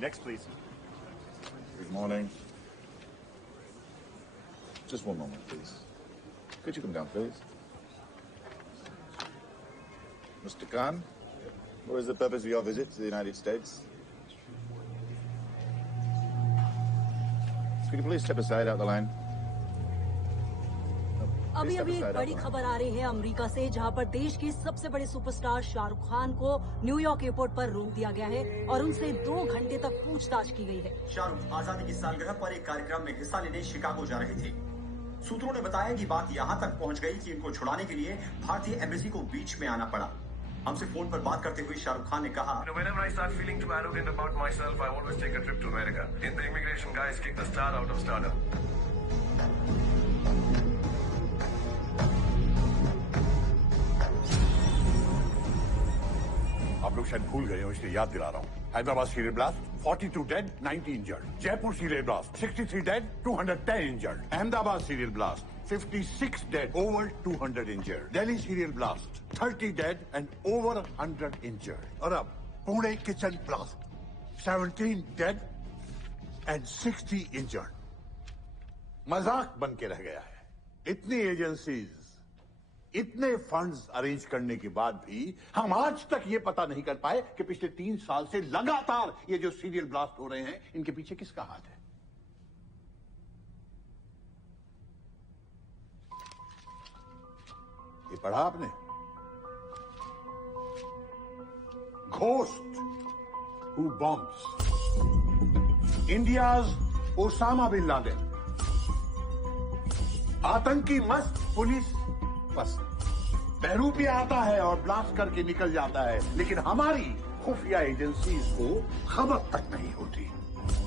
Next, please. Good morning. Just one moment, please. Could you come down, please? Mr. Khan, what is the purpose of your visit to the United States? Could you please step aside out the line? अभी एक बड़ी खबर आ रही है America से, जहां पर देश के सबसे बड़े सुपरस्टार शाहरुख खान को न्यूयॉर्क एयरपोर्ट पर रोक दिया गया है और उनसे 2 घंटे तक पूछताछ की गई है। शाहरुख आजादी की सालगिरह पर एक कार्यक्रम में हिस्सा लेने शिकागो जा रहे थे। सूत्रों ने बताया कि बात यहां तक पहुंच गई कि इनको छुड़ाने के लिए भारतीय एम्बेसी को बीच में आना पड़ा। हमसे फोन पर बात करते हुए शाहरुख खान ने कहा, Whenever I start feeling too arrogant about myself, I always take a trip to America. The immigration guys kick the star out of stardom. आप लोग शायद भूल गए हो, इसलिए याद दिला रहा हूँ। Hyderabad serial blast 42 dead 90 injured. Jaipur serial blast 63 dead 210 injured. Ahmedabad serial blast 56 dead, over 200 injured. Delhi serial blast, 30 dead and over 100 injured. और अब Pune kitchen blast, 17 dead and 60 injured. मजाक बन के रह गया है। इतनी एजेंसीज, इतने फंड्स अरेंज करने के बाद भी हम आज तक ये पता नहीं कर पाए कि पिछले 3 साल से लगातार ये जो सीरियल ब्लास्ट हो रहे हैं, इनके पीछे किसका हाथ है। ये पढ़ा आपने? Ghost who bombs India's Osama bin Laden. आतंकी मस्त, पुलिस पस्त। बहरूपिया आता है और ब्लास्ट करके निकल जाता है, लेकिन हमारी खुफिया एजेंसीज को खबर तक नहीं होती।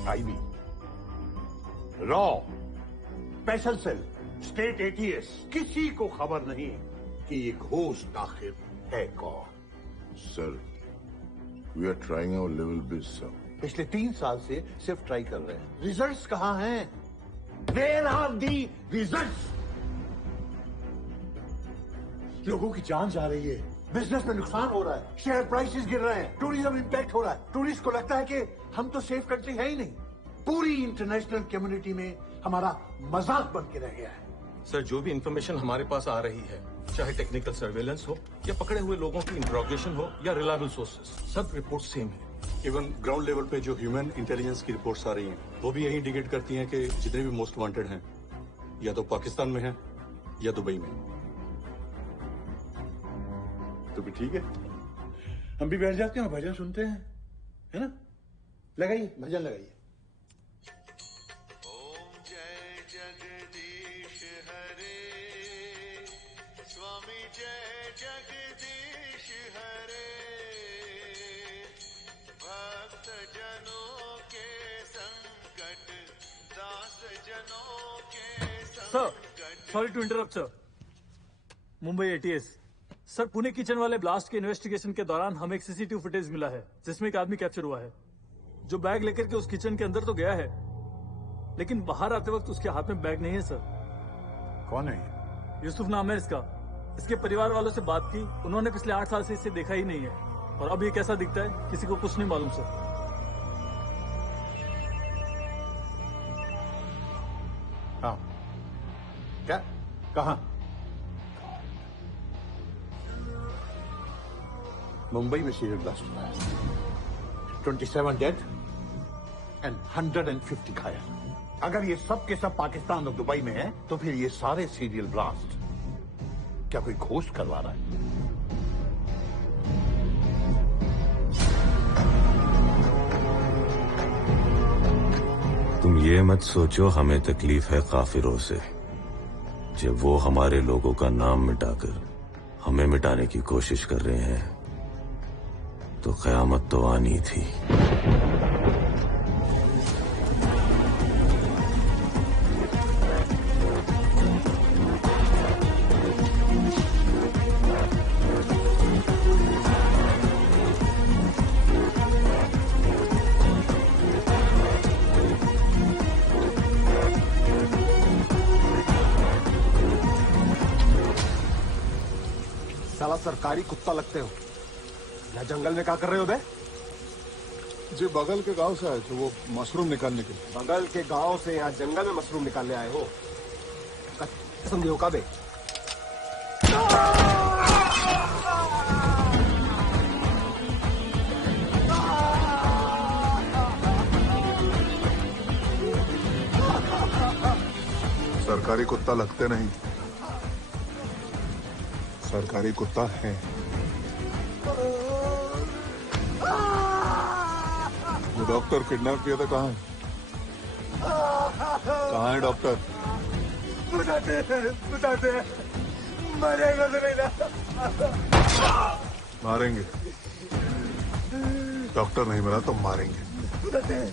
आईबी, रॉ, स्पेशल सेल, स्टेट एटीएस, किसी को खबर नहीं कि ये घोस्ट आखिर है कौन। Sir, we are trying our level best sir. पिछले 3 साल से सिर्फ ट्राई कर रहे हैं। रिजल्ट्स कहां हैं? Where are the results? लोगों की जान जा रही है, बिजनेस में नुकसान हो रहा है, शेयर प्राइसेस गिर रहे हैं, टूरिज्म इंपैक्ट हो रहा है। टूरिस्ट को लगता है कि हम तो सेफ कंट्री है ही नहीं। पूरी इंटरनेशनल कम्युनिटी में हमारा मजाक बन के रह गया है। सर, जो भी इंफॉर्मेशन हमारे पास आ रही है, चाहे टेक्निकल सर्वेलेंस हो या पकड़े हुए लोगों की इंट्रोगेशन हो या रिलायबल सोर्सेस, सब रिपोर्ट सेम है। इवन ग्राउंड लेवल पे जो ह्यूमन इंटेलिजेंस की रिपोर्ट्स आ रही हैं, वो भी यही इंडिकेट करती हैं कि जितने भी मोस्ट वांटेड हैं या तो पाकिस्तान में हैं या दुबई में। तो भी ठीक है, हम भी बैठ जाते हैं और भजन सुनते हैं, है ना? लगाइए भजन, लगाइए। Sir, sorry to interrupt sir. Mumbai ATS sir, Pune kitchen वाले ब्लास्ट के इन्वेस्टिगेशन के दौरान हमें एक सीसीटीवी फुटेज मिला है जिसमें एक आदमी कैप्चर हुआ है जो बैग लेकर के उस किचन के अंदर तो गया है, लेकिन बाहर आते वक्त उसके हाथ में बैग नहीं है सर। कौन है? यूसुफ नाम है इसका। इसके परिवार वालों से बात की, उन्होंने पिछले 8 साल से इसे देखा ही नहीं है और अब ये कैसा दिखता है किसी को कुछ नहीं मालूम सर। हाँ, क्या? कहाँ? मुंबई में सीरियल ब्लास्ट हुआ है। 27 डेड एंड 150 घायल। अगर ये सब के सब पाकिस्तान और दुबई में है, तो फिर ये सारे सीरियल ब्लास्ट क्या कोई घोस्ट करवा रहा है? तुम ये मत सोचो हमें तकलीफ है काफिरों से। जब वो हमारे लोगों का नाम मिटाकर हमें मिटाने की कोशिश कर रहे हैं, तो क़यामत तो आनी थी। साला सरकारी कुत्ता लगते हो। या जंगल में क्या कर रहे हो बे? जी बगल के गांव से आए थे वो मशरूम निकालने के लिए। बगल के गांव से या जंगल में मशरूम निकालने आए हो? समझो काबे। सरकारी कुत्ता लगते नहीं, सरकारी कुत्ता है। वो डॉक्टर किडनैप किया था, कहाँ है? कहाँ है डॉक्टर? बताते हैं, मरेगा तो नहीं ना? मारेंगे। डॉक्टर नहीं मरा तो मारेंगे। बताते हैं।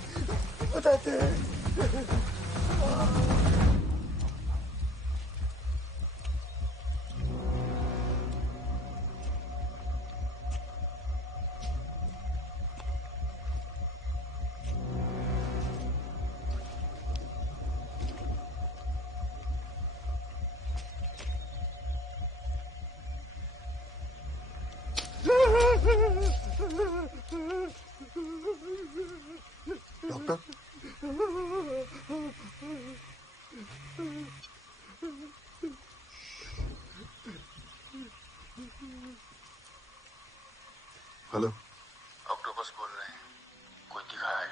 डॉक्टर हेलो, ऑक्टोपस बोल रहे हैं। कोई दिखा है,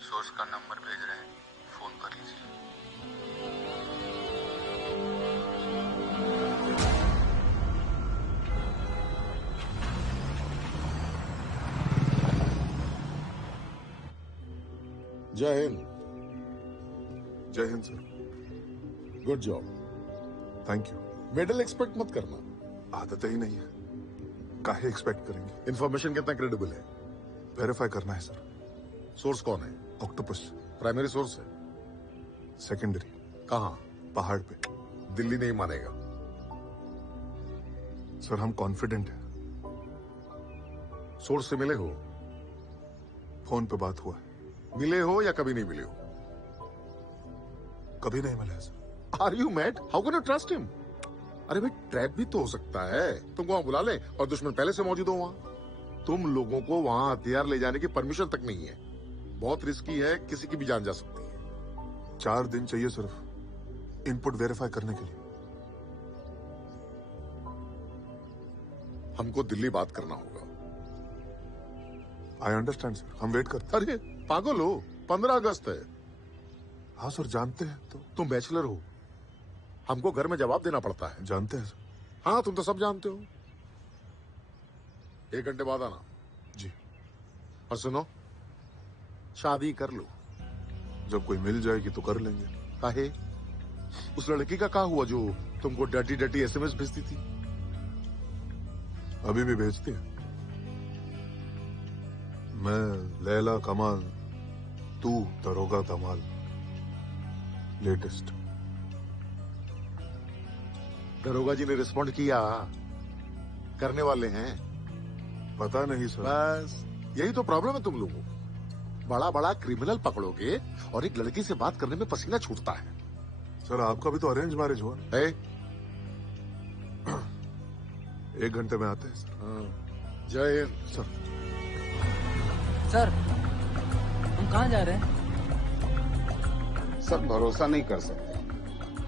सोर्स का नंबर भेज रहे हैं, फोन कर लीजिए। जय हिंद। जय Hind sir. Good job. Thank you. Medal expect मत करना, आदत ही नहीं है, काहे एक्सपेक्ट करेंगे। इन्फॉर्मेशन कितना क्रेडिबल है? वेरीफाई करना है सर। सोर्स कौन है? ऑक्टोपस। प्राइमरी सोर्स है? सेकेंडरी। कहाँ? पहाड़ पे। दिल्ली नहीं मानेगा सर, हम कॉन्फिडेंट हैं। सोर्स से मिले हो? फोन पे बात हुआ है। मिले हो या कभी नहीं मिले हो? कभी नहीं मिला है sir. Are you mad? How can you trust him? अरे भाई, ट्रैप भी तो हो सकता है। तुमको वहां बुला ले और दुश्मन पहले से मौजूद हो वहां। तुम लोगों को वहां हथियार ले जाने की परमिशन तक नहीं है। बहुत रिस्की है, किसी की भी जान जा सकती है। 4 दिन चाहिए सिर्फ इनपुट वेरीफाई करने के लिए। हमको दिल्ली बात करना होगा। आई अंडरस्टैंड सर, हम वेट करते। अरे पागल हो, 15 अगस्त है। हाँ सर, जानते हैं तो। तुम बैचलर हो, हमको घर में जवाब देना पड़ता है। जानते हैं सर। हाँ, तुम तो सब जानते हो। 1 घंटे बाद आना। जी। और सुनो, शादी कर लो। जब कोई मिल जाएगी तो कर लेंगे। काहे? उस लड़की का क्या हुआ जो तुमको डटी डटी SMS भेजती थी? अभी भी भेजती है। मैं लैला कमाल, तू दरोगा धमाल, लेटेस्ट। दरोगा जी ने रिस्पॉन्ड किया? करने वाले हैं? पता नहीं सर। बस यही तो प्रॉब्लम है तुम लोगों को। बड़ा बड़ा क्रिमिनल पकड़ोगे और एक लड़की से बात करने में पसीना छूटता है। सर, आपका भी तो अरेंज मैरिज हुआ है? 1 घंटे में आते हैं सर। जय हिंद। सर, हम कहाँ जा रहे हैं? सर, भरोसा नहीं कर सकते।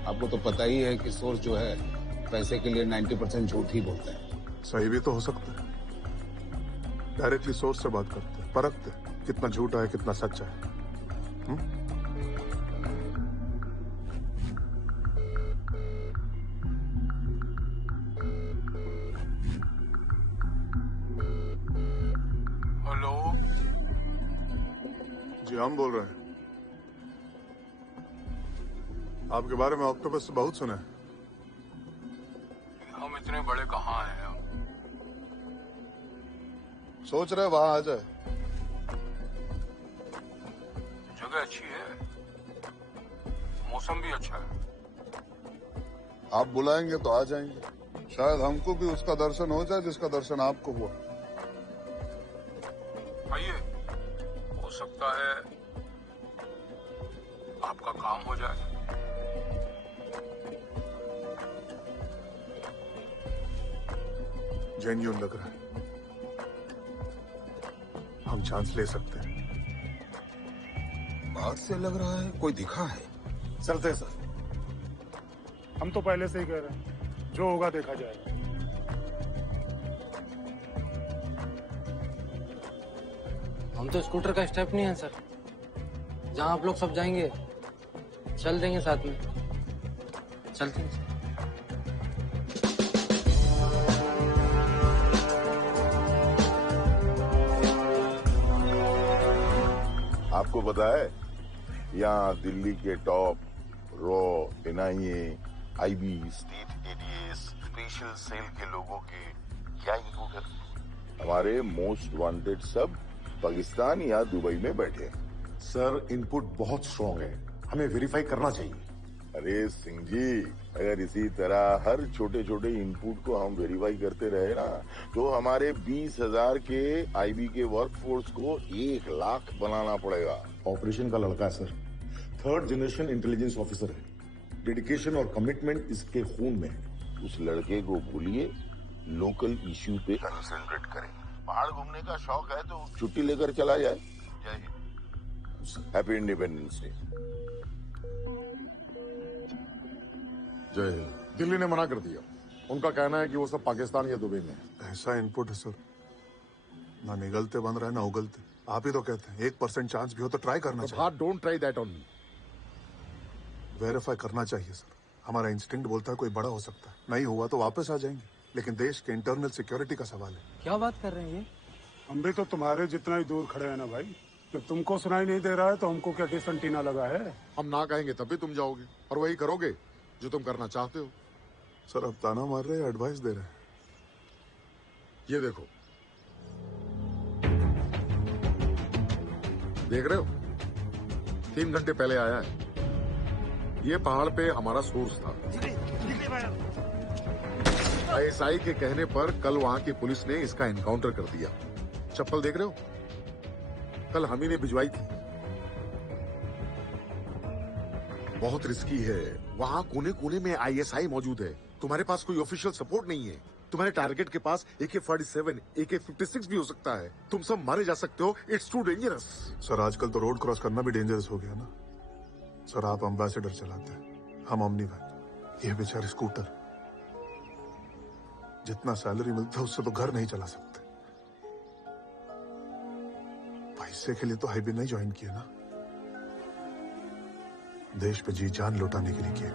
आपको तो पता ही है कि सोर्स जो है पैसे के लिए 90% झूठ ही बोलता है। सही भी तो हो सकता है। डायरेक्टली सोर्स से बात करते हैं, परखते हैं कितना झूठा है कितना सच्चा है। हेलो जी, हम बोल रहे हैं। आपके बारे में ऑक्टोपस से बहुत सुना है। हम इतने बड़े कहाँ हैं? सोच रहे वहां आ जाए। जगह अच्छी है, मौसम भी अच्छा है। आप बुलाएंगे तो आ जाएंगे। शायद हमको भी उसका दर्शन हो जाए जिसका दर्शन आपको हुआ। आइए, हो सकता है आपका काम हो जाए। जेन्युइन लग रहा है, हम चांस ले सकते हैं। बात से लग रहा है कोई दिखा है। चलते सर। हम तो पहले से ही कह रहे हैं, जो होगा देखा जाएगा। हम तो स्कूटर का स्टेप नहीं है सर। जहाँ आप लोग सब जाएंगे चल देंगे साथ में। चलते हैं। आपको पता है यहाँ दिल्ली के टॉप रॉ, NIA, IB, state ADS, special cell के लोगों के क्या इनपुट है? हमारे मोस्ट वांटेड सब पाकिस्तान या दुबई में बैठे हैं। सर इनपुट बहुत स्ट्रांग है, हमें वेरीफाई करना चाहिए। अरे सिंह जी, अगर इसी तरह हर छोटे छोटे इनपुट को हम वेरीफाई करते रहे ना, तो हमारे 20,000 के आईबी के वर्कफोर्स को 1 लाख बनाना पड़ेगा। ऑपरेशन का लड़का है sir, 3rd generation intelligence officer है। डेडिकेशन और कमिटमेंट इसके खून में है। उस लड़के को भूलिए, लोकल इश्यू पे कंसंट्रेट करें। पहाड़ घूमने का शौक है तो छुट्टी लेकर चला जाए। जय हिंद। Happy independence day. जय हिंद। दिल्ली ने मना कर दिया। उनका कहना है कि वो सब पाकिस्तान या दुबई में है। ऐसा इनपुट है सर, ना निगलते बन रहा है ना उगलते। आप ही तो कहते हैं 1% चांस भी हो तो ट्राई करना चाहिए। Don't try that on me. Verify करना चाहिए सर। हमारा इंस्टिंक्ट बोलता है कोई बड़ा हो सकता है, नहीं हुआ तो वापस आ जाएंगे। लेकिन देश के इंटरनल सिक्योरिटी का सवाल है। क्या बात कर रहे हैं ये? हम भी तो तुम्हारे जितना ही दूर खड़े हैं ना भाई। जब तुमको सुनाई नहीं दे रहा है तो हमको क्या डिसंटीना लगा है? हम ना कहेंगे तब भी तुम जाओगे और वही करोगे जो तुम करना चाहते हो। सर अब ताना मार रहे हैं, एडवाइस दे रहे हैं। ये देखो, देख रहे हो, 3 घंटे पहले आया है। ये पहाड़ पे हमारा सोर्स था। आईएसआई के कहने पर कल वहां की पुलिस ने इसका एनकाउंटर कर दिया। चप्पल देख रहे हो, कल हम ही ने भिजवाई थी। बहुत रिस्की है। वहां कोने कोने में आईएसआई मौजूद है। तुम्हारे पास कोई ऑफिशियल सपोर्ट नहीं है। तुम्हारे टारगेट के पास AK-47, AK-56 भी हो सकता है। तुम सब मारे जा सकते हो। It's too dangerous. सर आजकल तो रोड क्रॉस करना भी डेंजरस हो गया ना। सर आप एम्बेसडर चलाते हैं, हम ओमनी वैन। ये बेचारे स्कूटर, जितना सैलरी मिलता है उससे तो घर नहीं चला सकते। पैसे के लिए तो हाईवे नहीं ज्वाइन किए ना, देश पे जी जान लुटाने के लिए किए।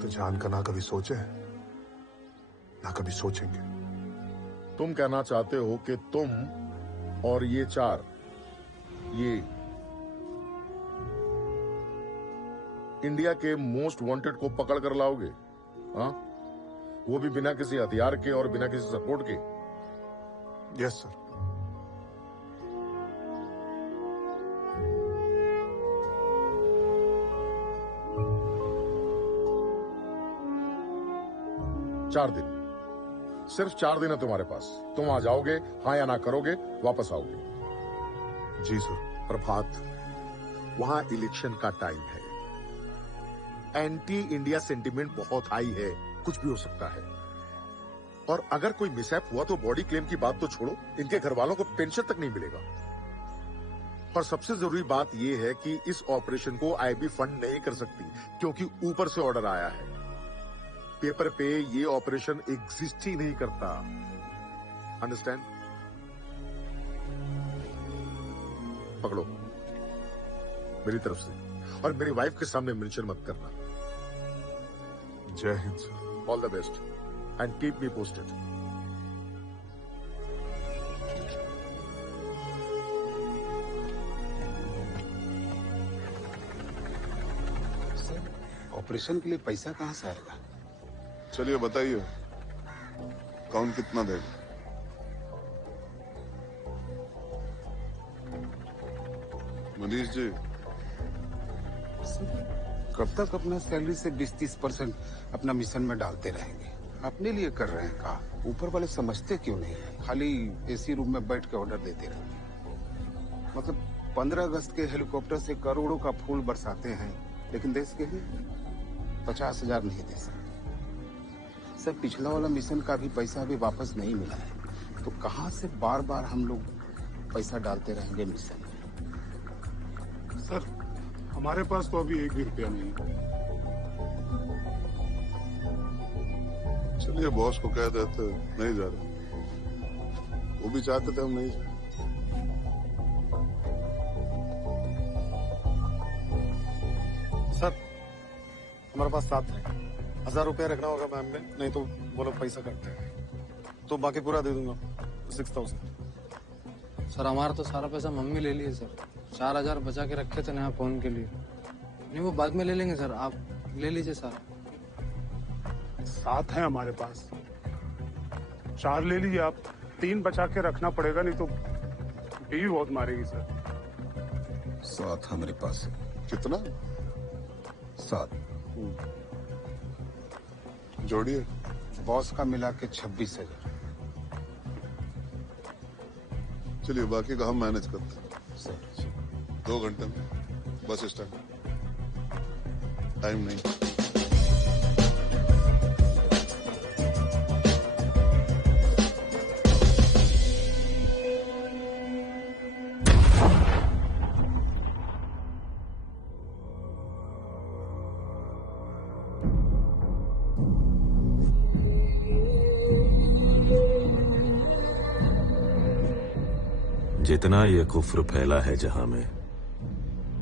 तो जान का ना कभी सोचे ना कभी सोचेंगे। तुम कहना चाहते हो कि तुम और ये 4 ये इंडिया के मोस्ट वांटेड को पकड़ कर लाओगे? हाँ, वो भी बिना किसी हथियार के और बिना किसी सपोर्ट के? Yes sir. चार दिन, सिर्फ 4 दिन है तुम्हारे पास। तुम आ जाओगे, हाँ या ना करोगे, वापस आओगे। जी सर। प्रभात, वहां इलेक्शन का टाइम है। एंटी इंडिया सेंटिमेंट बहुत हाई है, कुछ भी हो सकता है। और अगर कोई मिसहैप हुआ तो बॉडी क्लेम की बात तो छोड़ो, इनके घर वालों को पेंशन तक नहीं मिलेगा। पर सबसे जरूरी बात यह है कि इस ऑपरेशन को आईबी फंड नहीं कर सकती, क्योंकि ऊपर से ऑर्डर आया है। पेपर पे ये ऑपरेशन एग्जिस्ट ही नहीं करता। अंडरस्टैंड? पकड़ो मेरी तरफ से, और मेरी वाइफ के सामने मेंशन मत करना। जय Hind sir. All the best and keep me posted. Sir operation के लिए पैसा कहाँ से आएगा? चलिए बताइए, कौन कितना देगा? मनीष जी, कब तक अपना सैलरी से 20-30% अपना मिशन में डालते रहेंगे? अपने लिए कर रहे हैं का? ऊपर वाले समझते क्यों नहीं? खाली एसी रूम में बैठ के ऑर्डर देते रहते। मतलब 15 अगस्त के हेलीकॉप्टर से करोड़ों का फूल बरसाते हैं, लेकिन देश के लिए 50,000 नहीं दे सकते। सर पिछला वाला मिशन का भी पैसा अभी वापस नहीं मिला है, तो कहां से बार बार हम लोग पैसा डालते रहेंगे मिशन में। सर हमारे पास तो अभी 1 भी रुपया नहीं है। चलिए बॉस को कह देते नहीं जा रहे, वो भी चाहते थे हम नहीं जाए। सर हमारे पास 7 है, 1000 रुपया रखना होगा मैम ने, नहीं तो वो लोग पैसा करते हैं, तो बाकी पूरा दे दूंगा 6000। सर हमारा तो सारा पैसा मम्मी ले लिए सर, 4000 बचा के रखे थे नया फोन के लिए। नहीं वो बाद में ले लेंगे सर, आप ले लीजिए सारा। 7 है हमारे पास, 4 ले लीजिए आप, 3 बचा के रखना पड़ेगा, नहीं तो भीड़ बहुत मारेगी सर। 7 हमारे पास है। कितना? 7 जोड़िए। बॉस का मिला के 26,000। चलिए बाकी का हम मैनेज करते हैं सर। 2 घंटे में बस स्टैंड, टाइम नहीं। जितना ये कुफ्र फैला है जहां में,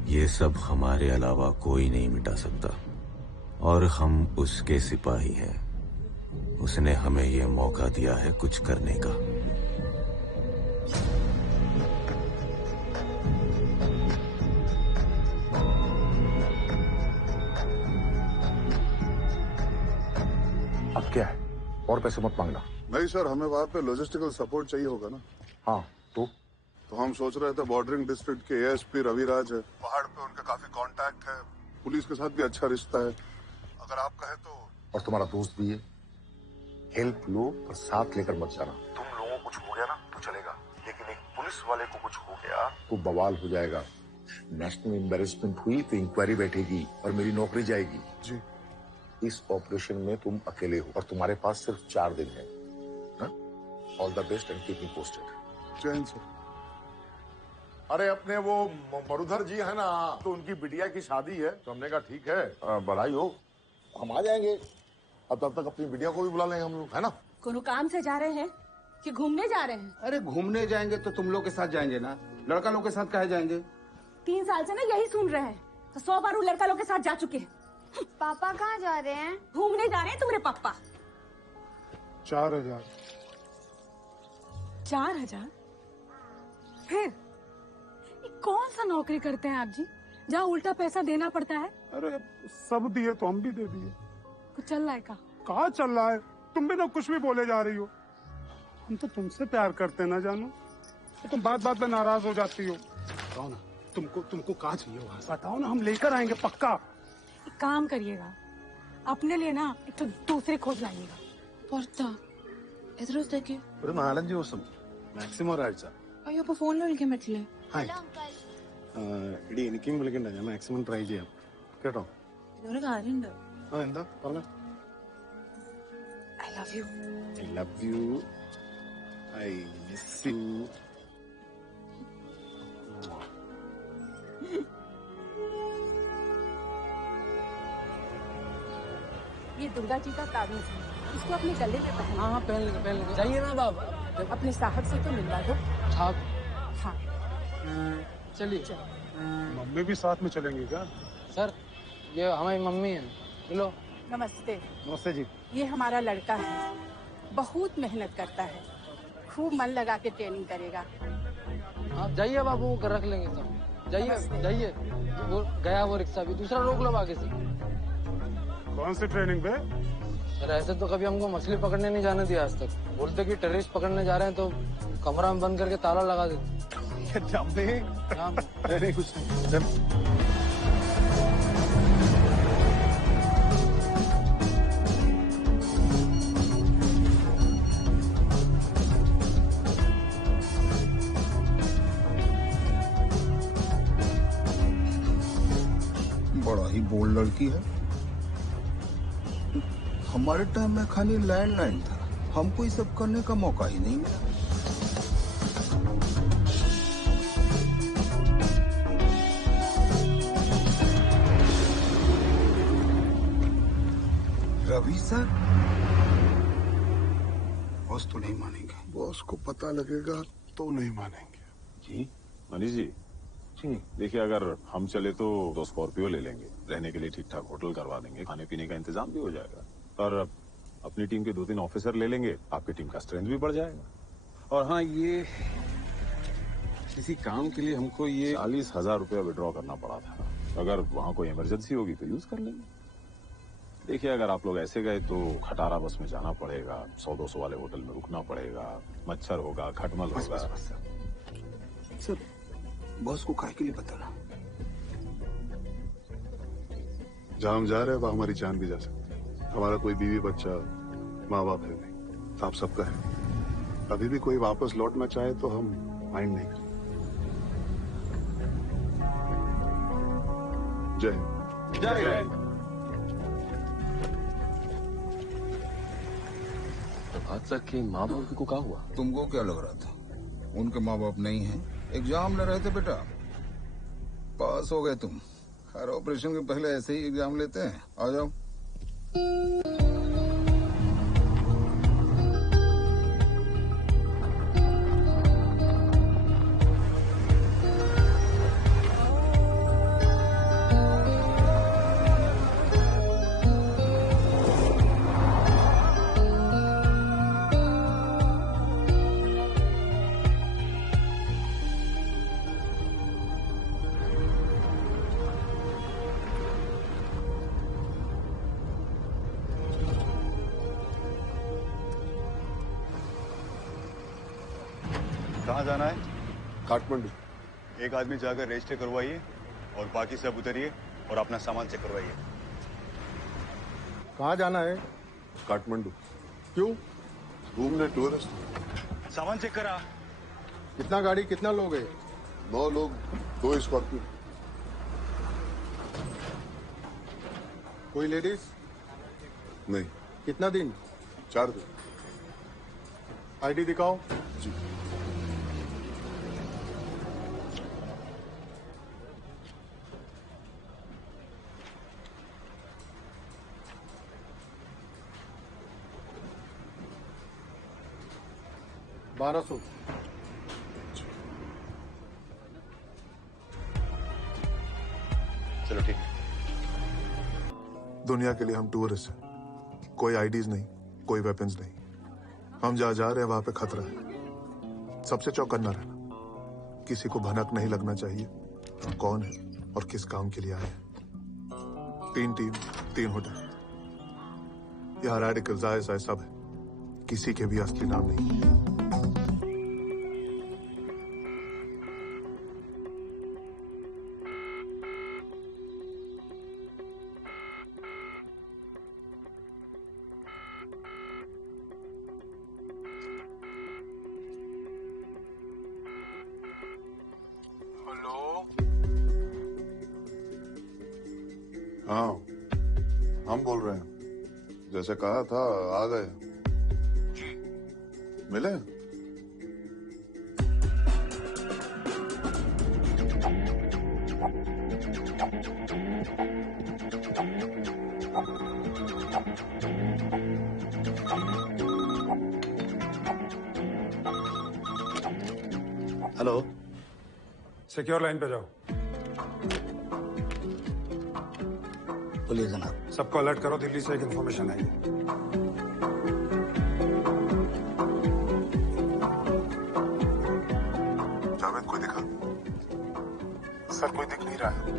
ये सब हमारे अलावा कोई नहीं मिटा सकता, और हम उसके सिपाही हैं। उसने हमें ये मौका दिया है कुछ करने का। अब क्या है, और पैसे मत मांगना। नहीं सर, हमें वहाँ पे लॉजिस्टिकल सपोर्ट चाहिए होगा ना। हाँ तो हम सोच रहे थे बॉर्डरिंग डिस्ट्रिक्ट के एएसपी रविराज है, पहाड़ पे उनका काफी कांटेक्ट है, पुलिस के साथ भी अच्छा रिश्ता है, अगर आप कहे तो। और तुम्हारा दोस्त भी है, हेल्प लो पर साथ लेकर मत जाना। तुम लोगों को कुछ हो गया ना तो चलेगा, लेकिन एक पुलिस वाले को कुछ हो गया तो बवाल हो जाएगा। नेशनल एम्बेरसमेंट हुई तो इंक्वायरी बैठेगी और मेरी नौकरी जाएगी। जी। इस ऑपरेशन में तुम अकेले हो और तुम्हारे पास सिर्फ 4 दिन है। All the best and keep me posted. जय हिंद सर। अरे अपने वो मरुधर जी है ना, तो उनकी बिटिया की शादी है, तो हमने कहा ठीक है बधाई हो, हम आ जाएंगे। अब तब तक अपनी बिटिया को भी बुला लेंगे हम लोग, है ना। कोनो काम से जा रहे हैं कि घूमने जा रहे हैं? अरे घूमने जाएंगे तो तुम लोग के साथ जाएंगे ना, लड़का लोग के साथ काहे जाएंगे? 3 साल से ना यही सुन रहे हैं, तो 100 बार वो लड़का लोग के साथ जा चुके हैं। पापा कहाँ जा रहे हैं? घूमने जा रहे हैं तुम्हारे पापा। 4000। 4000? फिर कौन सा नौकरी करते हैं आप जी, जहाँ उल्टा पैसा देना पड़ता है? अरे सब दिए तो हम भी दे दिए। कुछ चल रहा है का? कहाँ चल रहा है, तुम भी ना कुछ भी बोले जा रही हो। हम तो तुमसे प्यार करते ना जानू, तो तुम बात बात में नाराज हो जाती हो। बताओ ना, तुमको कहाँ चाहिए वहाँ, बताओ ना, हम लेकर आएंगे पक्का। एक काम करिएगा, अपने लिए ना एक तो दूसरे खोज लाइएगा। पुറത്താ എത്ര ദിവസത്തേക്ക്? ഒരു 4-5 ദിവസം മാക്സിമം ഒരാഴ്ച. അയ്യോ അപ്പൊ ഫോണിൽ വിളിക്കാൻ പറ്റില്ലേ? ഹായ് എടി, എനിക്കും വിളിക്കണ്ട, ഞാൻ മാക്സിമം ട്രൈ ചെയ്യാം കേട്ടോ. ഒരു കാര്യമുണ്ട്. ആ എന്താ പറഞ്ഞോ. I love you. I love you, I miss you. ये दुर्गा जी का ताबीज है, इसको अपने गले में पहन। हाँ पहन लेंगे। जाइए ना बाबा, अपने साहब से तो मिलवा दो। साहब? हाँ चलिए। मम्मी भी साथ में चलेंगी क्या? सर ये हमारी मम्मी है, मिलो। नमस्ते। नमस्ते जी। ये हमारा लड़का है, बहुत मेहनत करता है, खूब मन लगा के ट्रेनिंग करेगा। आप जाइए बाबू, वो रख लेंगे सब। जाइए जाइए, वो गया वो रिक्शा भी, दूसरा रोक लो आगे से। कौन सी ट्रेनिंग पे? सर ऐसे तो कभी हमको मछली पकड़ने नहीं जाने दिया आज तक। बोलते कि टेररिस्ट पकड़ने जा रहे हैं तो कमरा में बंद करके ताला लगा देते। नहीं कुछ नहीं। बड़ा ही बोल्ड लड़की है। हमारे टाइम में खाली लैंडलाइन था, हमको ये सब करने का मौका ही नहीं मिला। ऑफिसर? बॉस तो नहीं मानेंगे। बॉस को पता लगेगा तो नहीं मानेंगे। जी मनीष जी, देखिए अगर हम चले तो स्कॉर्पियो ले लेंगे, रहने के लिए ठीक ठाक होटल करवा देंगे, खाने पीने का इंतजाम भी हो जाएगा, और अपनी टीम के 2-3 ऑफिसर ले लेंगे, आपकी टीम का स्ट्रेंथ भी बढ़ जाएगा। और हाँ, ये किसी काम के लिए हमको ये 40,000 रुपया विड्रॉ करना पड़ा था, अगर वहाँ कोई इमरजेंसी होगी तो यूज कर लेंगे। देखिए अगर आप लोग ऐसे गए तो खटारा बस में जाना पड़ेगा, 100-200 वाले होटल में रुकना पड़ेगा, मच्छर होगा, खटमल होगा। सर बॉस को काहे के लिए बताना? जहाँ हम जा रहे हैं वहाँ हमारी जान भी जा सकती है। हमारा कोई बीवी बच्चा माँ बाप है नहीं, तो आप सबका है। अभी भी कोई वापस लौटना चाहे तो हम माइंड नहीं करें। जय हिंद। जय हिंद। आज तक के माँ बाप को क्या हुआ? तुमको क्या लग रहा था उनके माँ बाप नहीं हैं? एग्जाम ले रहे थे बेटा, पास हो गए तुम। हर ऑपरेशन के पहले ऐसे ही एग्जाम लेते हैं। आ जाओ। कहाँ जाना है? काठमांडू। एक आदमी जाकर रजिस्टर करवाइए और बाकी सब उतरिए और अपना सामान चेक करवाइए। कहाँ जाना है? काठमांडू। क्यों? घूमने टूरिस्ट। सामान चेक करा। कितना गाड़ी, कितना लोग है? 9 लोग, 2 स्कॉर्पियो। कोई लेडीज? नहीं। कितना दिन? 4 दिन। आईडी दिखाओ। जी। $1200। चलो ठीक है। दुनिया के लिए हम टूरिस्ट हैं, कोई आईडीज नहीं, कोई वेपन्स नहीं। हम जहाँ जा रहे हैं वहां पे खतरा है। सबसे चौकन्ना रहना, किसी को भनक नहीं लगना चाहिए कौन है और किस काम के लिए आए हैं। 3 टीम, 3 होटल। यहाँ रेडिकल्स आए सब है, किसी के भी असली नाम नहीं। हाँ, हम बोल रहे हैं। जैसे कहा था आ गए। जी। मिले? हेलो, सिक्योर लाइन पे जाओ। बोलिए जनाब। सबको अलर्ट करो, दिल्ली से एक इंफॉर्मेशन आई। जावेद कोई दिखा? सर कोई दिख नहीं रहा है।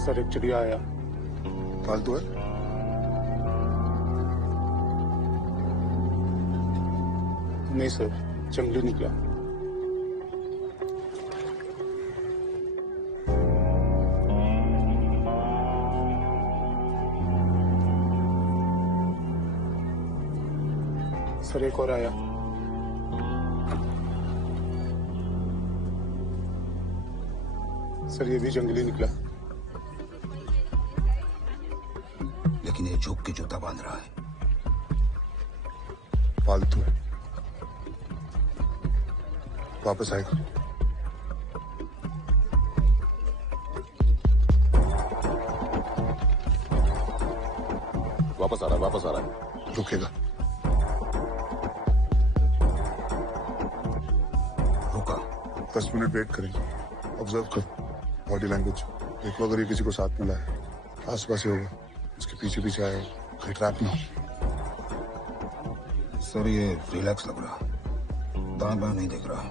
सर एक चिड़िया आया। फालतू है? नहीं सर, जंगली निकला। सर एक और आया। सर ये भी जंगली निकला। झुक के जूता बांध रहा है। फालतू वापस आएगा। वापस आ रहा है। रुकेगा। रुका। 10 मिनट वेट करेंगे। ऑब्जर्व कर बॉडी लैंग्वेज। देखो अगर ये किसी को साथ मिला है, आसपास ही होगा, उसके पीछे पीछे आए, कहीं ट्रैप ना हो। सर ये रिलैक्स लग रहा, दाएं बाएं नहीं दिख रहा।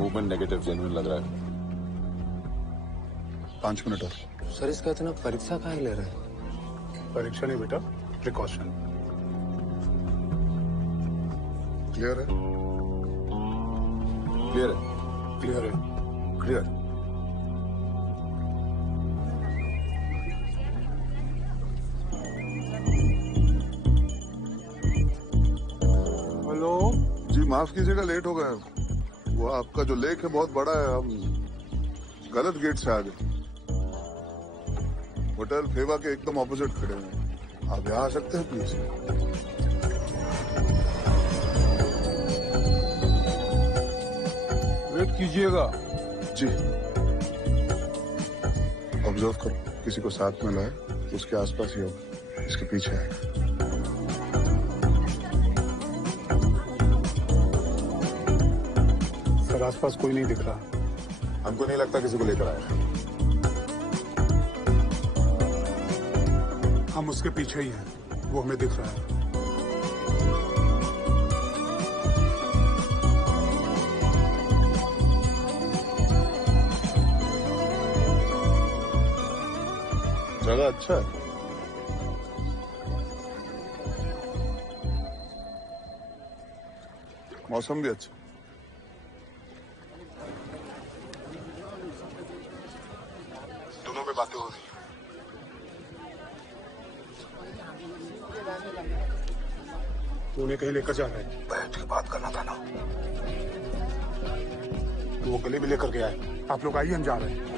मूवमेंट नेगेटिव जेन्युइन लग रहा है। 5 मिनट और। सर इसका इतना परीक्षा काहे ले रहे हैं? परीक्षा नहीं बेटा, प्रिकॉशन। क्लियर है? क्लियर है। क्लियर है। क्लियर। हेलो जी माफ कीजिएगा, लेट हो गए। वो आपका जो लेक है बहुत बड़ा है, हम गलत गेट से आ गए। होटल फेवा के एकदम ऑपोजिट खड़े हैं। आप यहाँ आ सकते हैं प्लीज? वेट कीजिएगा। जी। ऑब्जर्व करो, किसी को साथ में लाए, उसके आसपास ही होगा, इसके पीछे आएगा। सर आसपास कोई नहीं दिख रहा। हमको नहीं लगता किसी को लेकर आया। हम उसके पीछे ही हैं, वो हमें दिख रहा है। जगह अच्छा है। मौसम भी अच्छा। दोनों में बातें हो रही हैं। तू उन्हें कहीं लेकर जा रहा है? बैठ के बात करना था ना। वो गले में लेकर गया है। आप लोग आइए, हम जा रहे हैं।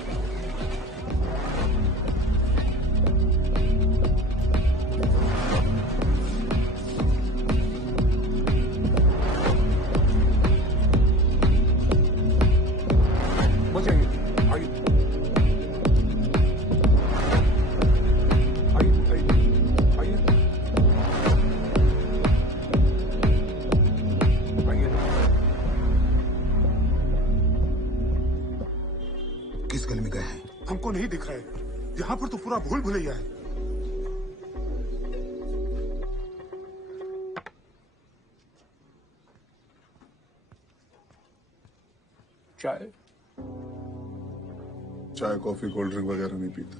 किस गली में गए हैं? हमको नहीं दिख रहा है। यहाँ पर तो पूरा भूल भुलैया है। चाय? चाय कॉफी कोल्ड ड्रिंक वगैरह नहीं पीता।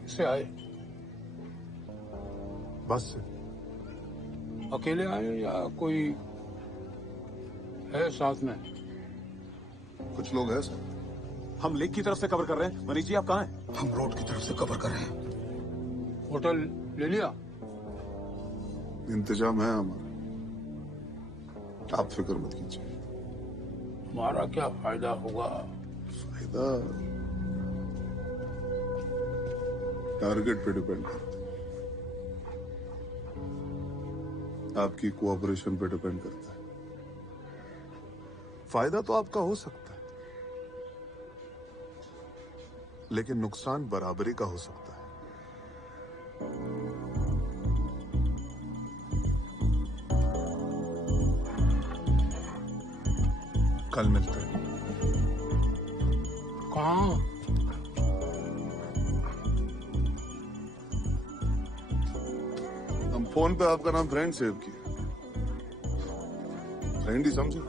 कैसे आए? बस से। अकेले आए या कोई है साथ में? कुछ लोग हैं सर। हम लेक की तरफ से कवर कर रहे हैं। मनीष जी आप कहाँ हैं? हम रोड की तरफ से कवर कर रहे हैं। होटल ले लिया? इंतजाम है हमारा, आप फिक्र मत कीजिए। हमारा क्या फायदा होगा? फायदा टारगेट पे डिपेंड करता है, आपकी कोऑपरेशन पे डिपेंड करता है। फायदा तो आपका हो सकता है, लेकिन नुकसान बराबरी का हो सकता है। कल मिलते हैं। कहाँ? हम फोन पे आपका नाम फ्रेंड सेव किया। फ्रेंड ही समझो।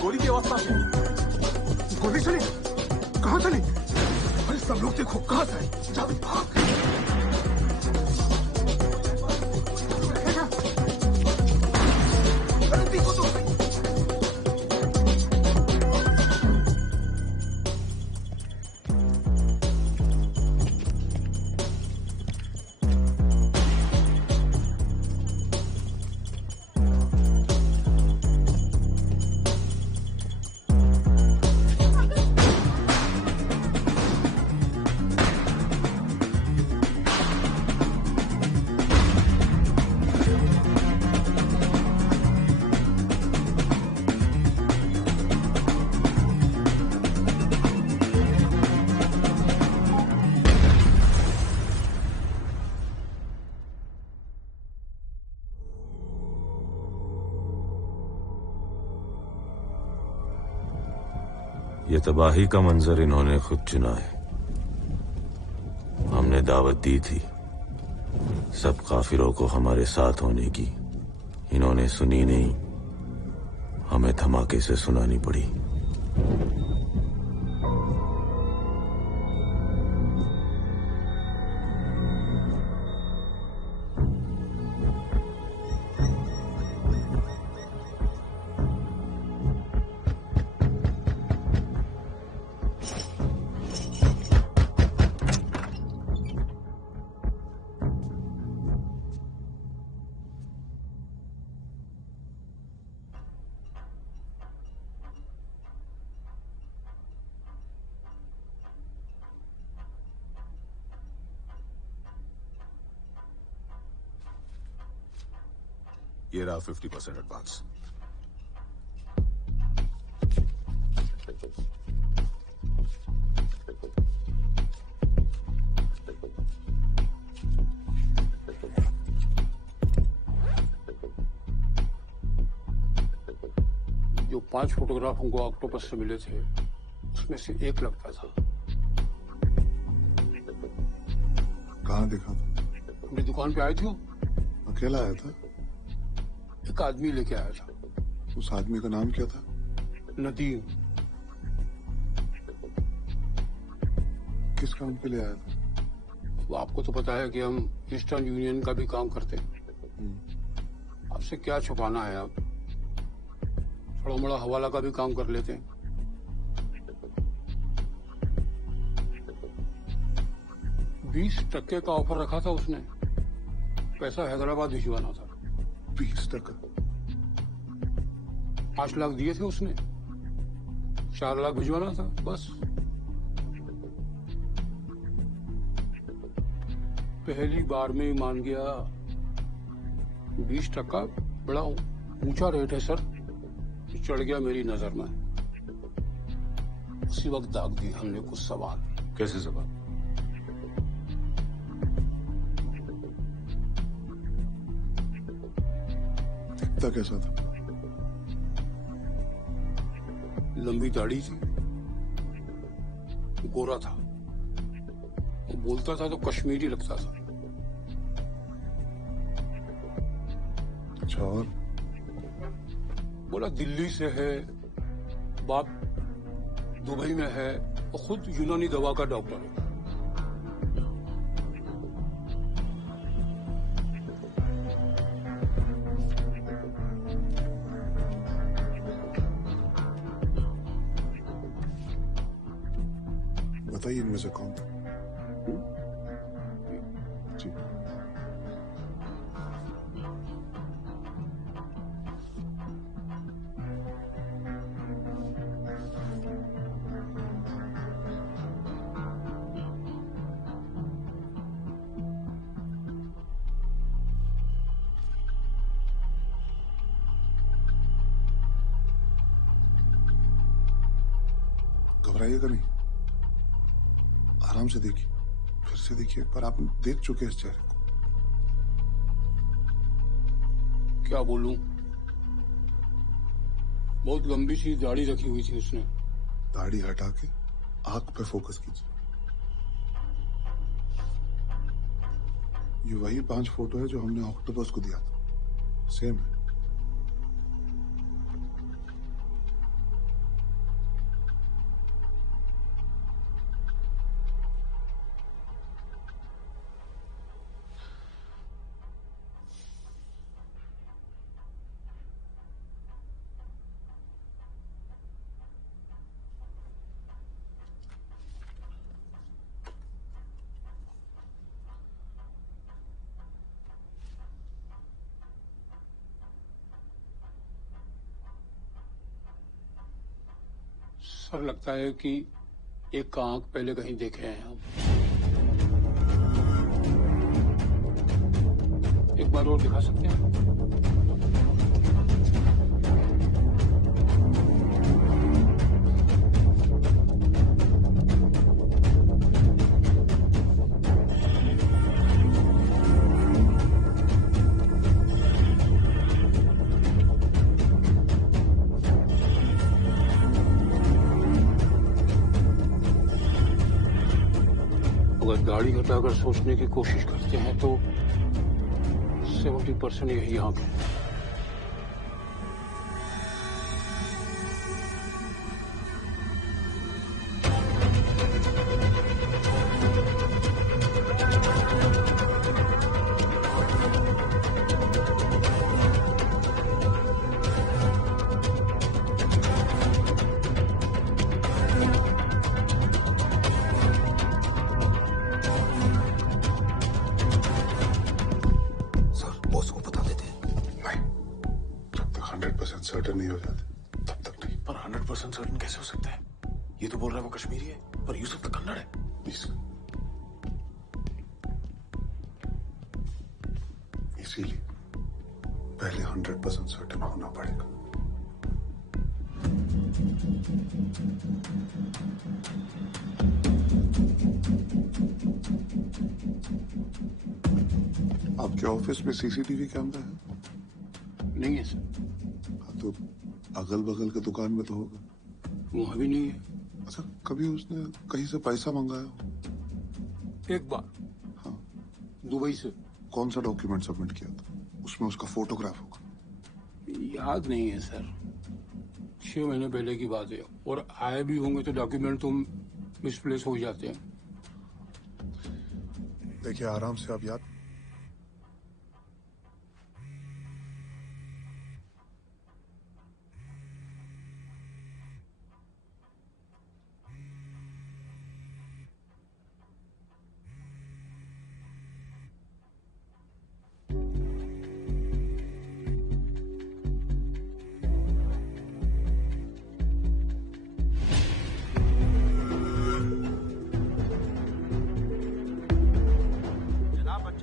गोली की आवाज है। गोली चली? कहाँ चली? अरे सब लोग देखो, कहाँ से? चाबी भाग। अरे देखो तो। ये तबाही का मंजर इन्होंने खुद चुना है। हमने दावत दी थी सब काफिरों को हमारे साथ होने की, इन्होंने सुनी नहीं, हमें धमाके से सुनानी पड़ी। ये रहा 50% एडवांस। जो 5 फोटोग्राफ हमको ऑक्टोपस से मिले थे उसमें से एक लगता था। कहाँ देखा था? अपनी दुकान पे आए थे, अकेला आया था? एक आदमी लेके आया था। उस आदमी का नाम क्या था? नदीम। किस काम के लिए आया था? वो आपको तो पता है कि हम ईस्टर्न यूनियन का भी काम करते हैं। आपसे क्या छुपाना है, आप थोड़ा मोड़ा हवाला का भी काम कर लेते हैं। $20 का ऑफर रखा था उसने, पैसा हैदराबाद भिजवाना था। 20%? 5 लाख दिए थे उसने, 4 लाख भिजवाना था बस। पहली बार में ही मान गया। 20% बड़ा ऊंचा रेट है सर, चढ़ गया मेरी नजर में। उसी वक्त दाग दी हमने कुछ सवाल। कैसे सवाल? दिखता कैसा था? लंबी दाढ़ी थी, गोरा था, वो बोलता था तो कश्मीरी लगता था। अच्छा, और? बोला दिल्ली से है, बाप दुबई में है, वो खुद यूनानी दवा का डॉक्टर है। बताइए इनमें से कौन था? जी। घबराइएगा नहीं, आराम से देखिए, फिर से देखिए, पर आप देख चुके हैं इस चेहरे को। क्या बोलूं, बहुत लंबी सी दाढ़ी रखी हुई थी उसने। दाढ़ी हटा के आंख पे फोकस कीजिए। ये वही 5 फोटो है जो हमने ऑक्टोपस को दिया था, सेम है। सर लगता है कि एक का आंख पहले कहीं देखे हैं हम। एक बार और दिखा सकते हैं? अगर दाढ़ी हटाकर सोचने की कोशिश करते हैं तो 70% यही आंख है। सर्टन नहीं हो जाते तब तक नहीं। पर 100% सर्टन कैसे हो सकता है? ये तो बोल रहा है वो कश्मीरी है, पर यूसुफ तो कन्नड़ है। इसीलिए पहले 100% सर्टन होना पड़ेगा। आपके ऑफिस में सीसीटीवी कैमरा है? नहीं है सर। तो अगल बगल के दुकान में तो होगा। वहां भी नहीं है। अच्छा, कभी उसने कहीं से पैसा मंगाया? एक बार। हाँ। दुबई से। कौन सा डॉक्यूमेंट सबमिट किया था? उसमें उसका फोटोग्राफ होगा। याद नहीं है सर, 6 महीने पहले की बात है। और आए भी होंगे तो डॉक्यूमेंट तो मिसप्लेस हो जाते हैं। देखिए आराम से आप याद।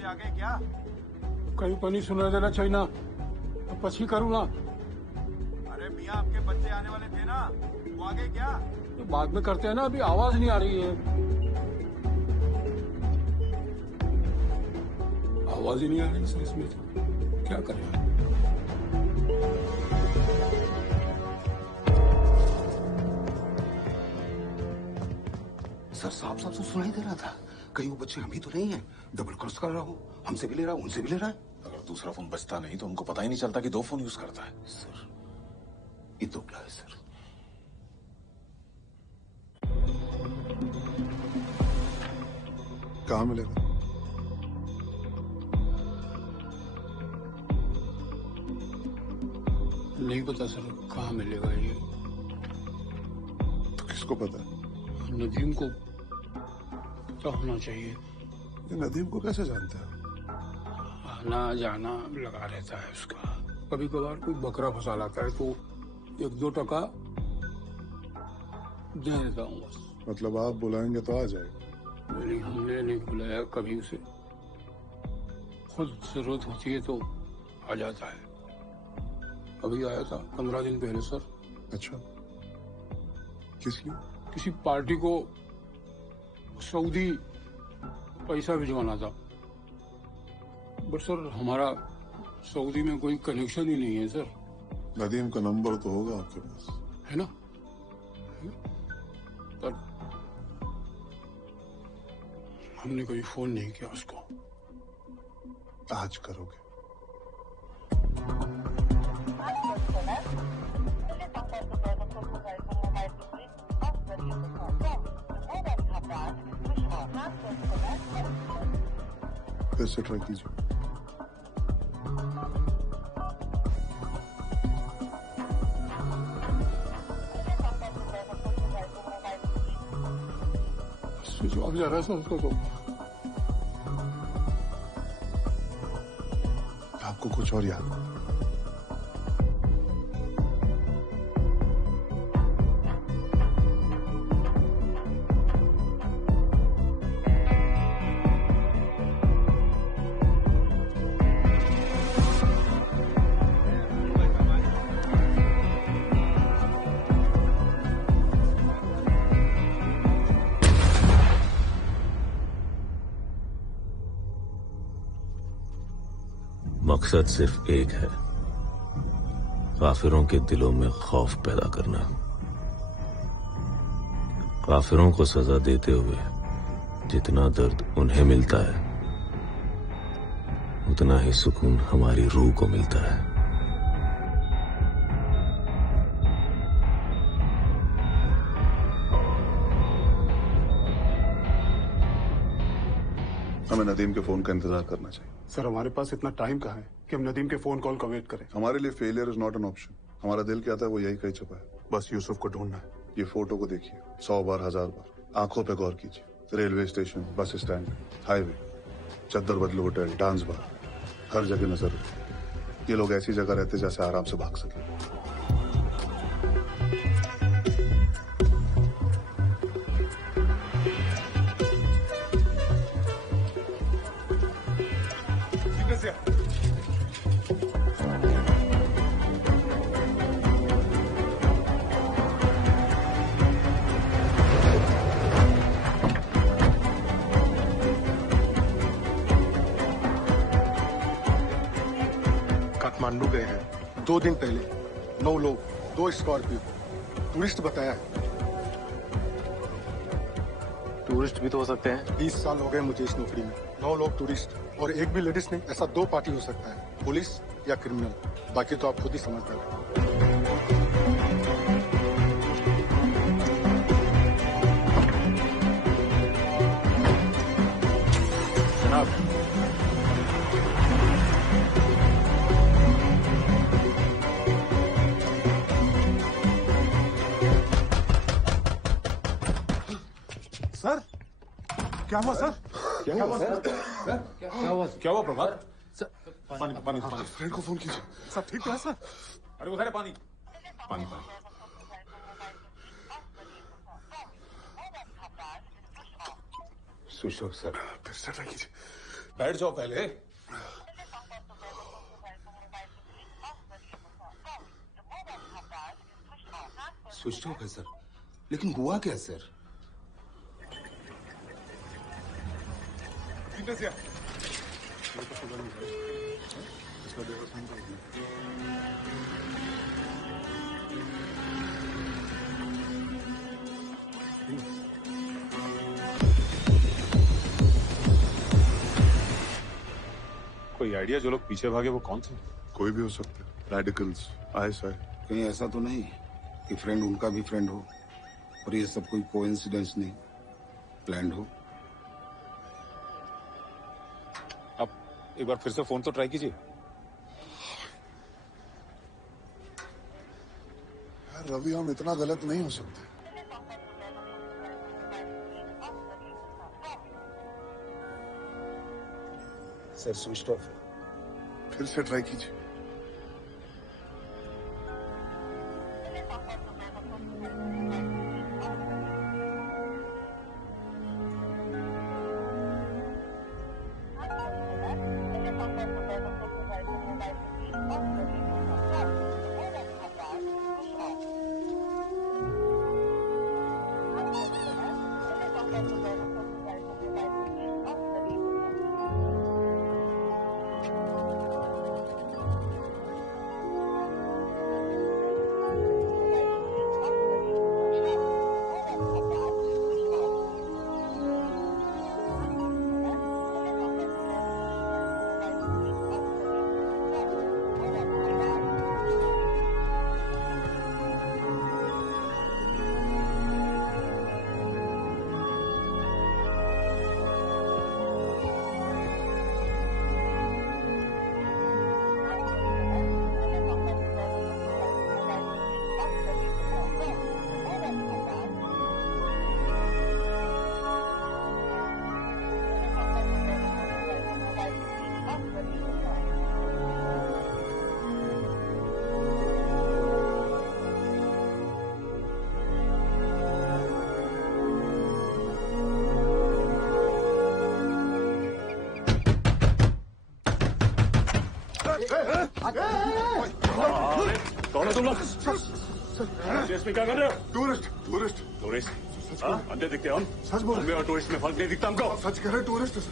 आगे क्या? कहीं पानी सुना देना चाहिए ना, पछी करूँ ना। अरे मियाँ, आपके बच्चे आने वाले थे ना, वो आगे क्या? तो बाद में करते हैं ना, अभी आवाज नहीं आ रही है। आवाज ही नहीं आ रही इसमें क्या करें? सर साफ साफ तो सुनाई दे रहा था, कहीं वो बच्चे हम ही तो नहीं है। डबल क्रॉस कर रहा हूँ, हमसे भी ले रहा हूँ, उनसे भी ले रहा है। अगर दूसरा फोन बचता नहीं तो हमको पता ही नहीं चलता कि 2 फोन यूज करता है। सर ये तो क्या है सर? कहाँ मिलेगा? नहीं पता सर कहाँ मिलेगा ये। तो किसको पता है? नदीम को तो होना चाहिए। ये नदीम को कैसे जानते हैं? आना जाना लगा रहता है उसका। कभी कभार कोई बकरा फंसा लाता है तो 1-2 टका दे देता हूँ बस। मतलब आप बुलाएंगे तो आ जाएगा? नहीं, हमने नहीं बुलाया कभी उसे, खुद जरूरत होती है तो आ जाता है। अभी आया था 15 दिन पहले सर। अच्छा, किस लिए? किसी पार्टी को सऊदी पैसा भिजवाना था, बट सर हमारा सऊदी में कोई कनेक्शन ही नहीं है सर। नदीम का नंबर तो होगा आपके पास, है ना? पर हमने कोई फोन नहीं किया उसको। आज करोगे? फिर से ट्राई कीजिए। स्विच ऑफ जा रहा है सर उसका तो। आपको कुछ और याद? मकसद सिर्फ एक है, काफिरों के दिलों में खौफ पैदा करना। काफिरों को सजा देते हुए जितना दर्द उन्हें मिलता है उतना ही सुकून हमारी रूह को मिलता है। हमें नदीम के फोन का इंतजार करना चाहिए। सर हमारे पास इतना टाइम कहाँ है कि हम नदीम के फोन कॉल का वेट करें। हमारे लिए failure is not an option. हमारा दिल कहता है वो यही कहीं छुपा है। बस यूसुफ को ढूंढना है। ये फोटो को देखिए 100 बार 1000 बार आंखों पे गौर कीजिए। Railway station, bus stand, highway, चद्दर बदलू होटल, डांस बार, हर जगह नजर रखे। ये लोग ऐसी जगह रहते जैसे आराम से भाग सके। काठमांडू गए हैं 2 दिन पहले। 9 लोग, 2 स्कॉर्पियो, टूरिस्ट बताया है। टूरिस्ट भी तो हो सकते हैं। 20 साल हो गए मुझे इस नौकरी में। 9 लोग टूरिस्ट और एक भी लेडीज नहीं। ऐसा 2 पार्टी हो सकता है, पुलिस या क्रिमिनल। बाकी तो आप खुद ही समझदार हैं। जनाब, सर क्या हुआ सर? क्या हुआ सर? क्या हुआ प्रभात? पानी पानी पानी। फ्रेंड को फोन कीजिए। सब ठीक तो है सर? अरे वो सारे पानी पानी पानी। Switch off sir. फिर से ट्राई कीजिए। बैठ जाओ पहले। स्विच ऑफ है सर, लेकिन हुआ क्या सर? कोई आइडिया जो लोग पीछे भागे वो कौन थे? कोई भी हो सकता है। Radicals, ISI. कहीं ऐसा तो नहीं कि फ्रेंड उनका भी फ्रेंड हो और ये सब कोई कोइंसिडेंस नहीं, प्लान्ड हो। आप एक बार फिर से फोन तो ट्राई कीजिए। यार रवि, हम इतना गलत नहीं हो सकते। सर स्विच ऑफ है। फिर से ट्राई कीजिए। कौन है तुम लोग? इसमें क्या कर रहे हो? Tourist tourist tourist? अंधे दिखते हैं हम। सच बोल रहे हो। टूरिस्ट में फर्क नहीं दिखता हमको। सच कह रहे tourist sir.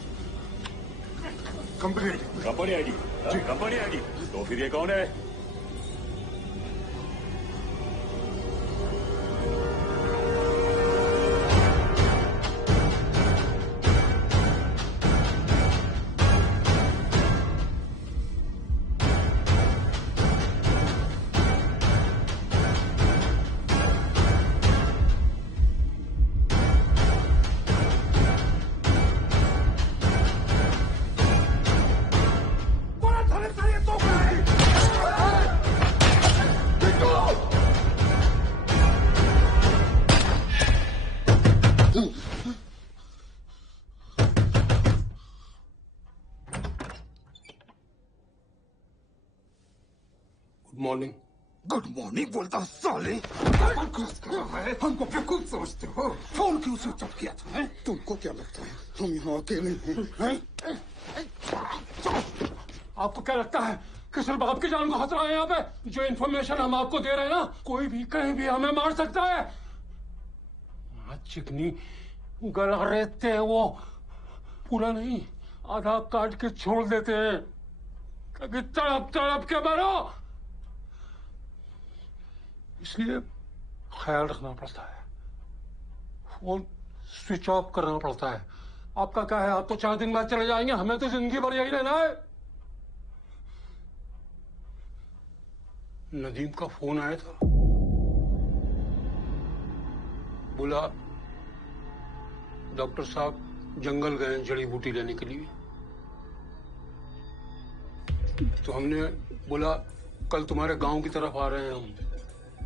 Company company ID. Company ID तो फिर ये कौन है? Good morning. गुड मॉर्निंग बोलता साले। हमको बेवकूफ समझते हो? फोन क्यों स्विच ऑफ किया था? तुमको क्या लगता है हम यहाँ अकेले हैं? आपको क्या लगता है कि सिर्फ आपकी जान को खतरा है यहाँ पे? जो इन्फॉर्मेशन हम आपको दे रहे हैं ना, कोई भी कहीं भी हमें मार सकता है। चिकनी गला रेतते हैं वो, पूरा नहीं आधा काट के छोड़ देते हैं। कभी तड़प तड़प के मरो, इसलिए ख्याल रखना पड़ता है, फोन स्विच ऑफ करना पड़ता है। आपका क्या है, आप तो 4 दिन बाद चले जाएंगे, हमें तो जिंदगी भर यही रहना है। नदीम का फोन आया था, बोला डॉक्टर साहब जंगल गए जड़ी बूटी लेने के लिए। तो हमने बोला कल तुम्हारे गांव की तरफ आ रहे हैं हम।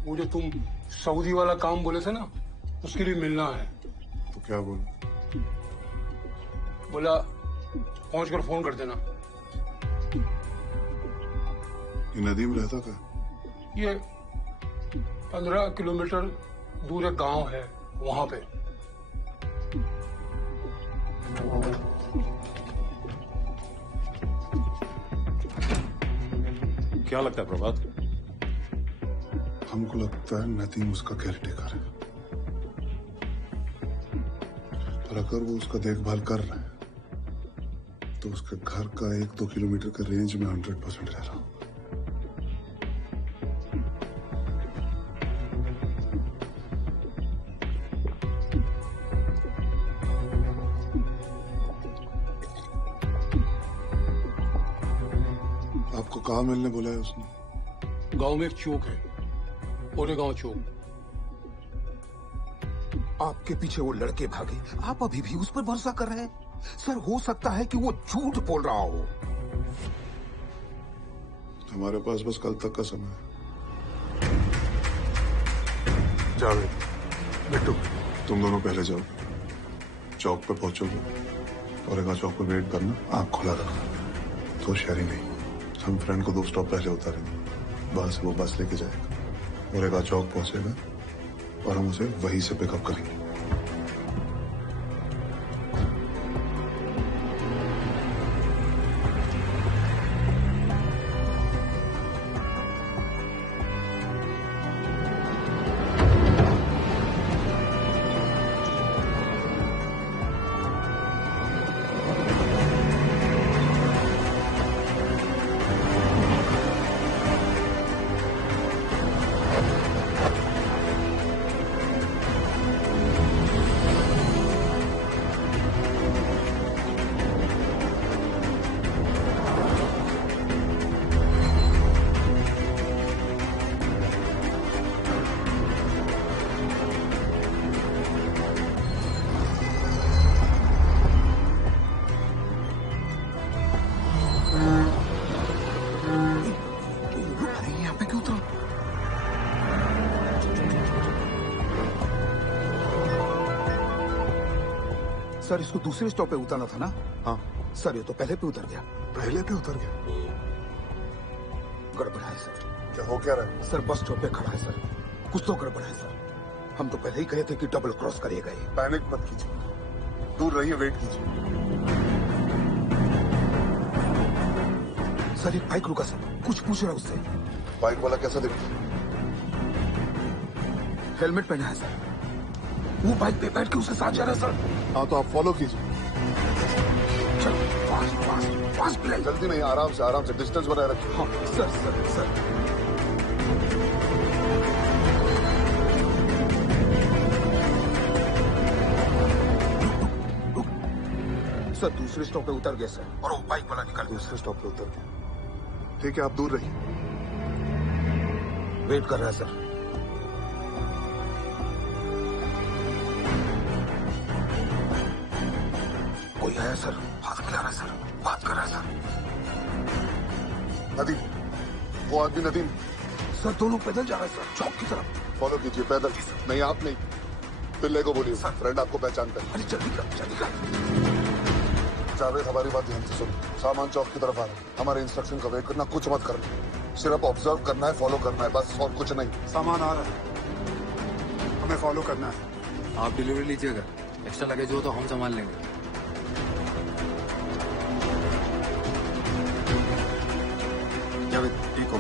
वो जो तुम सऊदी वाला काम बोले थे ना, उसके लिए मिलना है। तो क्या बोला पहुंच कर फोन कर देना। ये नदीम रहता क्या? ये 15 किलोमीटर दूर एक गांव है, वहां पे। क्या लगता है प्रभात? हमको लगता है नदीम उसका केयरटेकर है, और अगर वो उसका देखभाल कर रहे हैं तो उसके घर का 1-2 किलोमीटर के रेंज में 100% रह रहा हूं। आपको कहाँ मिलने बोला है उसने? गांव में एक चौक है, ओरेगांव चौक। आपके पीछे वो लड़के भागे, आप अभी भी उस पर भरोसा कर रहे हैं? सर हो सकता है कि वो झूठ बोल रहा हो। हमारे पास बस कल तक का समय है। जावेद, बिट्टू, तुम दोनों पहले जाओ, चौक पे पहुंचोगे, ओरेगांव चौक पे वेट करना, आंख खुला रखना, तो शहरी नहीं। हम फ्रेंड को 2 स्टॉप पहले उतारेंगे, वहां से वो बस लेके जाएगा, ओरेगांव चौक पहुंचेगा और हम उसे वहीं से पिकअप करेंगे। सर इसको दूसरे स्टॉप पे उतारना था ना? हाँ सर ये तो पहले पे उतर गया। पहले पे उतर गया? गड़बड़ है सर। क्या हो क्या रहा है? सर बस स्टॉप पे खड़ा है सर, कुछ तो गड़बड़ है सर। हम तो पहले ही कहे थे कि डबल क्रॉस करिएगा ये। पैनिक मत कीजिए, दूर रहिए, वेट कीजिए। सर एक बाइक रुका सर, कुछ पूछ रहा उससे। बाइक वाला कैसा दिखता है? हेलमेट पहना है सर, वो बाइक पे बैठ के उसके साथ जा रहा है सर। हाँ तो आप फॉलो कीजिए। चल फास्ट फास्ट फास्ट प्ले। जल्दी नहीं, आराम से डिस्टेंस बनाए रखिए। हाँ सर सर सर। सर दूसरे स्टॉप पे उतर गया सर, और वो बाइक वाला निकल गया। दूसरे स्टॉप पे उतर गया, ठीक है आप दूर रहिए। वेट कर रहा है सर। कोई आया सर, बात कर रहा है सर, बात कर रहा है सर। नदीम, वो आदमी नदीम। सर दोनों पैदल जा रहा है सर, चौक की तरफ। फॉलो कीजिए पैदल। नहीं आप नहीं, पिल्ले को बोलिए फ्रेंड आपको पहचानता है। अरे जल्दी कर, जल्दी कर। जावेद हमारी बात ध्यान से सुन। सामान चौक की तरफ आ रहा है। हमारे इंस्ट्रक्शन का वेट करना, कुछ मत करना। सिर्फ ऑब्जर्व करना है, फॉलो करना है, बस और कुछ नहीं। सामान आ रहा है, हमें फॉलो करना है। आप डिलीवरी लीजिएगा, एक्स्ट्रा लगेज हो तो हम संभाल लेंगे। जावेद ठीक हो।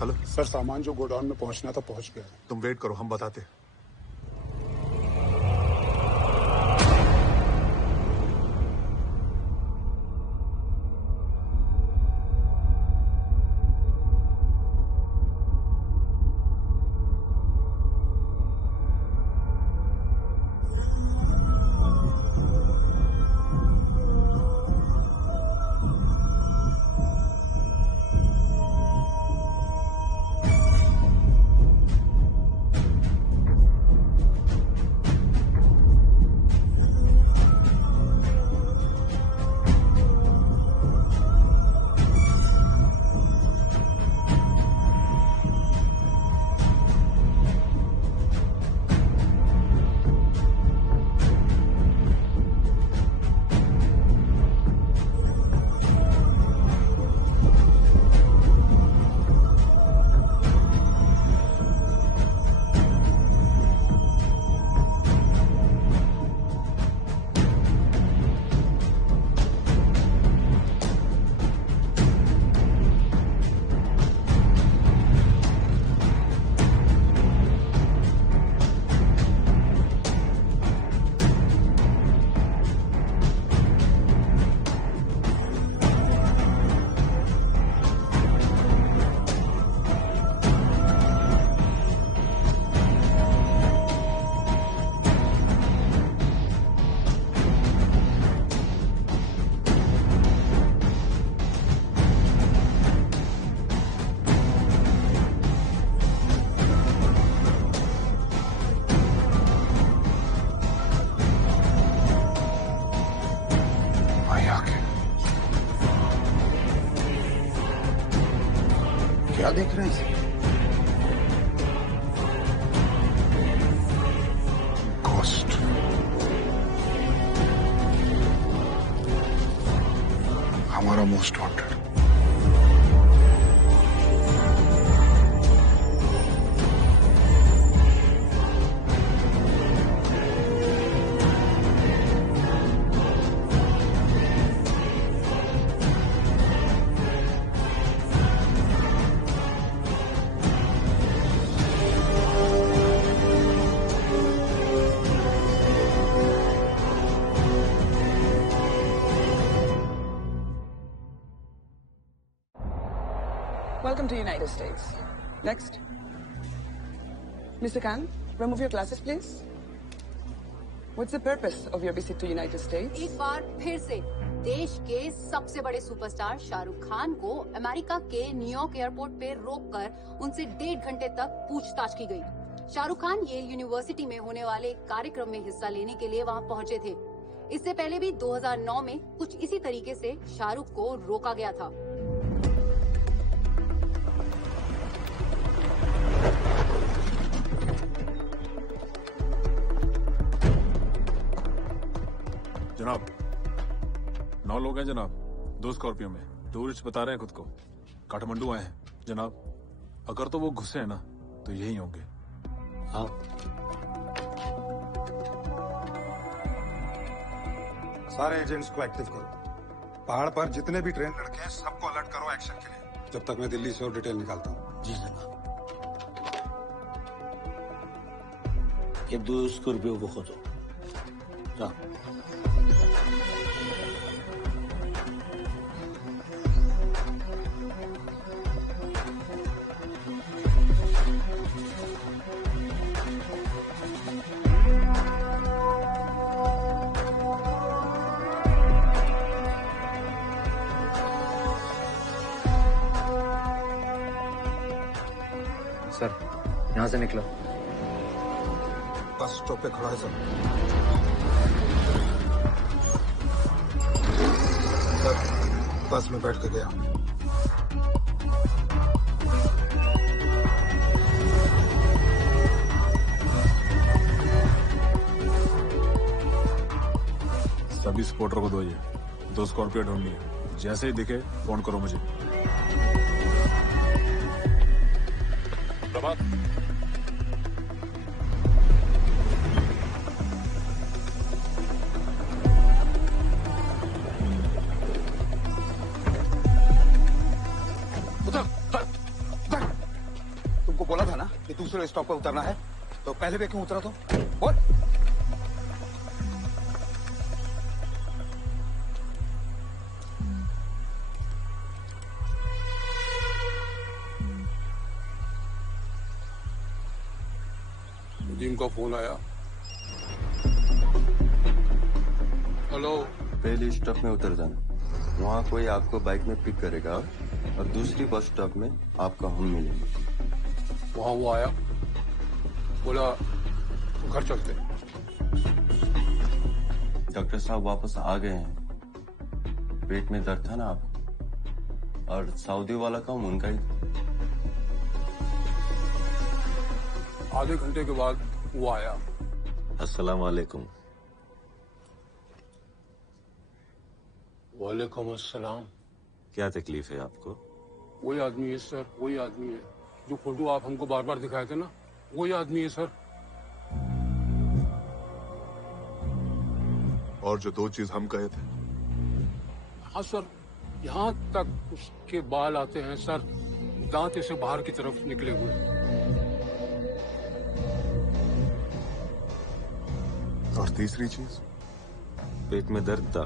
हेलो सर, सामान जो गोडाउन में पहुंचना था पहुंच गया। तुम वेट करो, हम बताते हैं। क्या देख रहे हैं? कॉस्ट हमारा most wanted. Welcome to United States. Next. Mr. Khan, remove your glasses, please. What's the purpose of your visit to United States? एक बार फिर से देश के सबसे बड़े सुपरस्टार शाहरुख खान को अमेरिका के न्यूयॉर्क एयरपोर्ट पे रोककर उनसे 1.5 घंटे तक पूछताछ की गई। शाहरुख खान येल यूनिवर्सिटी में होने वाले एक कार्यक्रम में हिस्सा लेने के लिए वहां पहुंचे थे। इससे पहले भी 2009 में कुछ इसी तरीके से शाहरुख को रोका गया था। जनाब 9 लोग हैं जनाब, 2 स्कॉर्पियो में। टूरिस्ट बता रहे हैं खुद को, काठमांडू आए हैं। जनाब, अगर तो वो घुसे हैं ना तो यही होंगे। हाँ। सारे एजेंट्स को एक्टिव करो। पहाड़ पर जितने भी ट्रेन लड़के हैं सबको अलर्ट करो एक्शन के लिए, जब तक मैं दिल्ली से और डिटेल निकालता हूँ। जी जनाब। ये 2 स्कॉर्पियो को खोदो। जाओ। सर, यहाँ से निकलो। बस स्टॉप पे खड़ा है सर। बस में बैठ के गया। सभी स्पॉटर को दोइए, 2 स्कॉर्पियो ढूंढनी है। जैसे ही दिखे फोन करो मुझे। प्रभात। तुमको बोला था ना कि दूसरे स्टॉप पर उतरना है, तो पहले भी क्यों उतरा तो बोल। नदीम का फोन आया। हेलो। पहले स्टॉप में उतर जाना, वहाँ कोई आपको बाइक में पिक करेगा और दूसरी बस स्टॉप में आपका हम मिलेंगे। वहाँ वो आया, बोला घर चलते। डॉक्टर साहब वापस आ गए हैं। पेट में दर्द था ना आपको, और सऊदी वाला काम उनका ही। आधे घंटे के बाद वो आया। अस्सलाम वालेकुम। वालेकुम अस्सलाम। क्या तकलीफ है आपको? वही आदमी है सर, वही आदमी है जो फोटो आप हमको बार बार दिखाए थे ना, वही आदमी है सर। और जो 2 चीज हम कहे थे? हाँ सर, यहाँ तक उसके बाल आते हैं सर, दांत से बाहर की तरफ निकले हुए। और तीसरी चीज? पेट में दर्द था।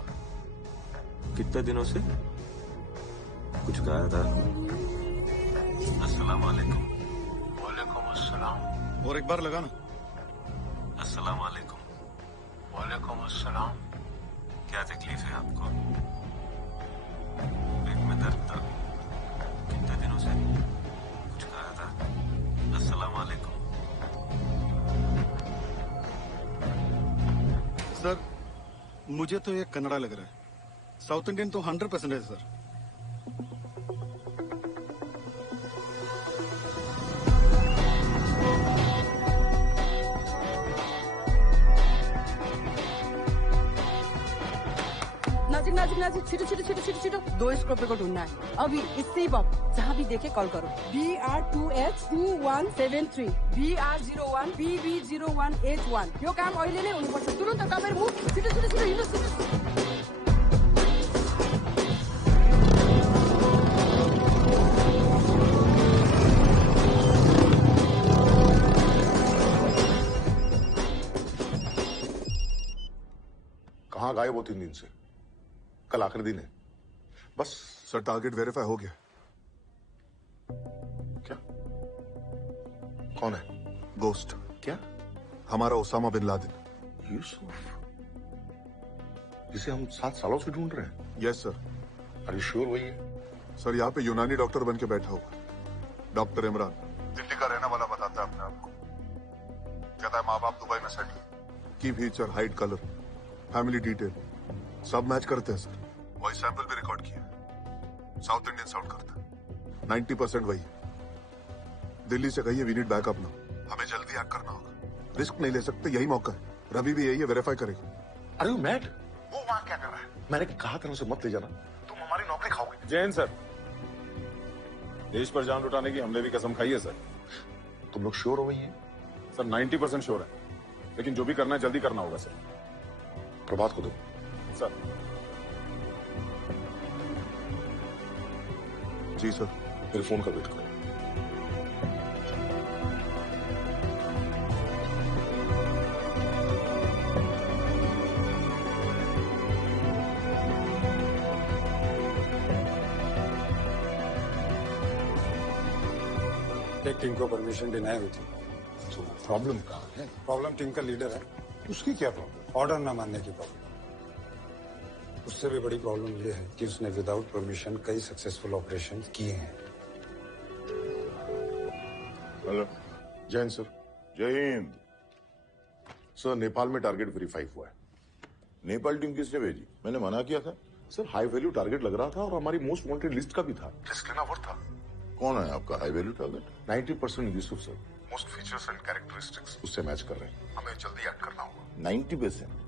कितने दिनों से? कुछ कहा था? अस्सलाम वालेकुम। वालेकुम अस्सलाम। और एक बार लगा ना। अस्सलाम वालेकुम। वालेकुम अस्सलाम। क्या तकलीफ है आपको? पेट में दर्द था। कितने दिनों से? कुछ कहा था? अस्सलाम वालेकुम। सर, मुझे तो ये कन्नड़ा लग रहा है। साउथ इंडियन तो 100% है सर। नाजिक नाजिक नाजिक, छिटो छिटो छिटो छिटो छिटो, 2 स्कॉर्पियो को ढूंढना है अभी। इससे ही वक्त जहाँ भी देखे कॉल करो। BR2H2173 BR01 BB0181। यो काम अहिले नै हुनुपर्छ। तुरन्त तपाईँ मुभ, छिटो छिटो छिटो हिँड्नु। कहाँ गायब हो 3 दिन से? कल आखिरी दिन है। बस सर, टारगेट वेरीफाई हो गया। क्या? कौन है? गोस्ट। क्या? हमारा ओसामा बिन लादेन। यूसुफ, जिसे हम 7 सालों से ढूंढ रहे हैं। Yes sir. Are you sure वही है? सर, यहाँ पे यूनानी डॉक्टर बन के बैठा हुआ। डॉक्टर इमरान, दिल्ली का रहने वाला बताता है अपने आप को। कहता है माँ बाप दुबई में सेटल, की feature, height, colour, family detail सब मैच करते हैं सर। वही सैंपल भी रिकॉर्ड किया। साउथ इंडियन साउंड करता है। 90% वही। दिल्ली से कहिए वी नीड बैकअप ना, हमें जल्दी हैक करना होगा। रिस्क नहीं ले सकते, यही मौका है। रवि भी यही है, वेरीफाई करेगा। अरे वो मैट, वो वहां क्या कर रहा है? मैंने कहा था उसे मत ले जाना, तुम हमारी नौकरी खाओगे। जैन सर, देश पर जान लुटाने की हमने भी कसम खाई है सर। तुम लोग श्योर हो गई है? सर 90% श्योर है, लेकिन जो भी करना है जल्दी करना होगा सर। प्रभात को दो। सर। जी सर, मेरे फोन का वेट करो। एक टीम को परमिशन डिनाई हुई थी। तो प्रॉब्लम कहाँ है? प्रॉब्लम टीम का लीडर है, उसकी क्या प्रॉब्लम? ऑर्डर ना मानने की प्रॉब्लम। उससे भी बड़ी प्रॉब्लम ये है कि उसने विदाउट परमिशन कई सक्सेसफुल ऑपरेशन किए हैं। हेलो, जय हिंद सर। जय हिंद। सर, नेपाल में टारगेट वेरीफाई हुआ है। नेपाल टीम किसने भेजी? मैंने मना किया था। सर, हाई वैल्यू टारगेट लग रहा था और हमारी मोस्ट वांटेड लिस्ट का भी था। रिस्क लेना वर्थ था। कौन है आपका high value target? 90% Yusuf sir. Most features and characteristics उससे मैच कर रहे हैं। हमें जल्दी ऐड करना होगा। 90%?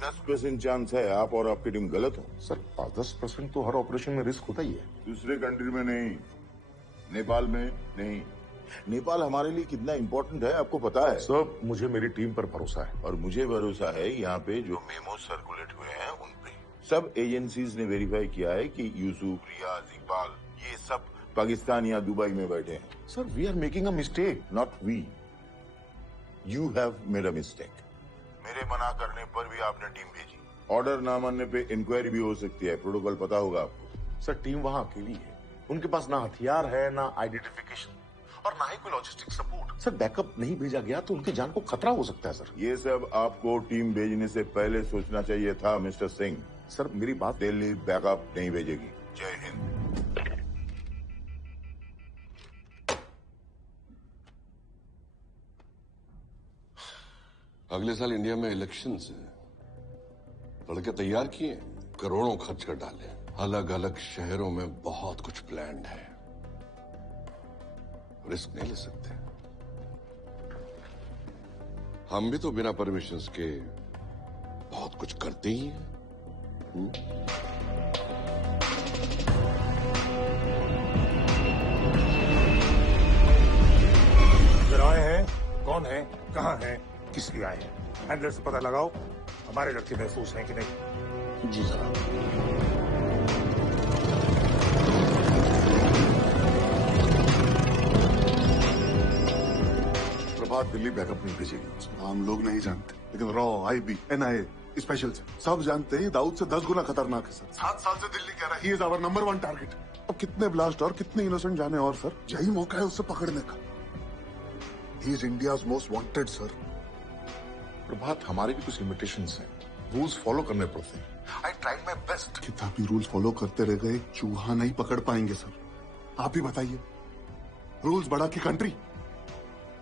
10% चांस है आप और आपकी टीम गलत हो। सर, 10% तो हर ऑपरेशन में रिस्क होता ही है। दूसरे कंट्री में नहीं, नेपाल में नहीं। नेपाल हमारे लिए कितना इम्पोर्टेंट है आपको पता है? सर, मुझे मेरी टीम पर भरोसा है। और मुझे भरोसा है यहाँ पे जो मेमो सर्कुलेट हुए हैं उन पे। सब एजेंसीज ने वेरीफाई किया है कि यूसुफ, रियाज, इकबाल ये सब पाकिस्तान या दुबई में बैठे हैं। Sir, we are making a mistake. Not we, you have made a mistake. मेरे मना करने पर भी आपने टीम भेजी। ऑर्डर ना मानने पे इंक्वायरी भी हो सकती है, प्रोटोकॉल पता होगा आपको। सर, टीम वहाँ अकेली है, उनके पास ना हथियार है, ना आइडेंटिफिकेशन और ना ही कोई लॉजिस्टिक सपोर्ट। सर, बैकअप नहीं भेजा गया तो उनकी जान को खतरा हो सकता है। सर, ये सब आपको टीम भेजने से पहले सोचना चाहिए था मिस्टर सिंह। सर, मेरी बात। दिल्ली बैकअप नहीं भेजेगी। जय हिंद। अगले साल इंडिया में इलेक्शंस है, लड़के तैयार किए, करोड़ों खर्च कर डाले। अलग अलग शहरों में बहुत कुछ प्लान्ड है, रिस्क नहीं ले सकते। हम भी तो बिना परमिशंस के बहुत कुछ करते ही हैं। फिर आए हैं, कौन है, कहाँ है, किस लिए आए हैं? हैंडलर से पता लगाओ हमारे लड़के महफूज हैं कि नहीं। जी जनाब। प्रभात दिल्ली बैकअप नहीं भेजेगी। हम लोग नहीं जानते, लेकिन रॉ, आईबी, एनआईए, स्पेशल से सब जानते हैं दाऊद से 10 गुना खतरनाक है सर। 7 साल से दिल्ली कह रहा है he is our number 1 target. अब कितने ब्लास्ट और कितने इनोसेंट जाने और सर, यही मौका है उससे पकड़ने का। He is India's most wanted sir. Prabhat, हमारे भी कुछ लिमिटेशंस हैं, रूल्स फॉलो करने पड़ते हैं। I tried my best. कितना भी रूल्स फॉलो करते रह गए, चूहा नहीं पकड़ पाएंगे सर। आप ही बताइए, रूल्स बढ़ा की country.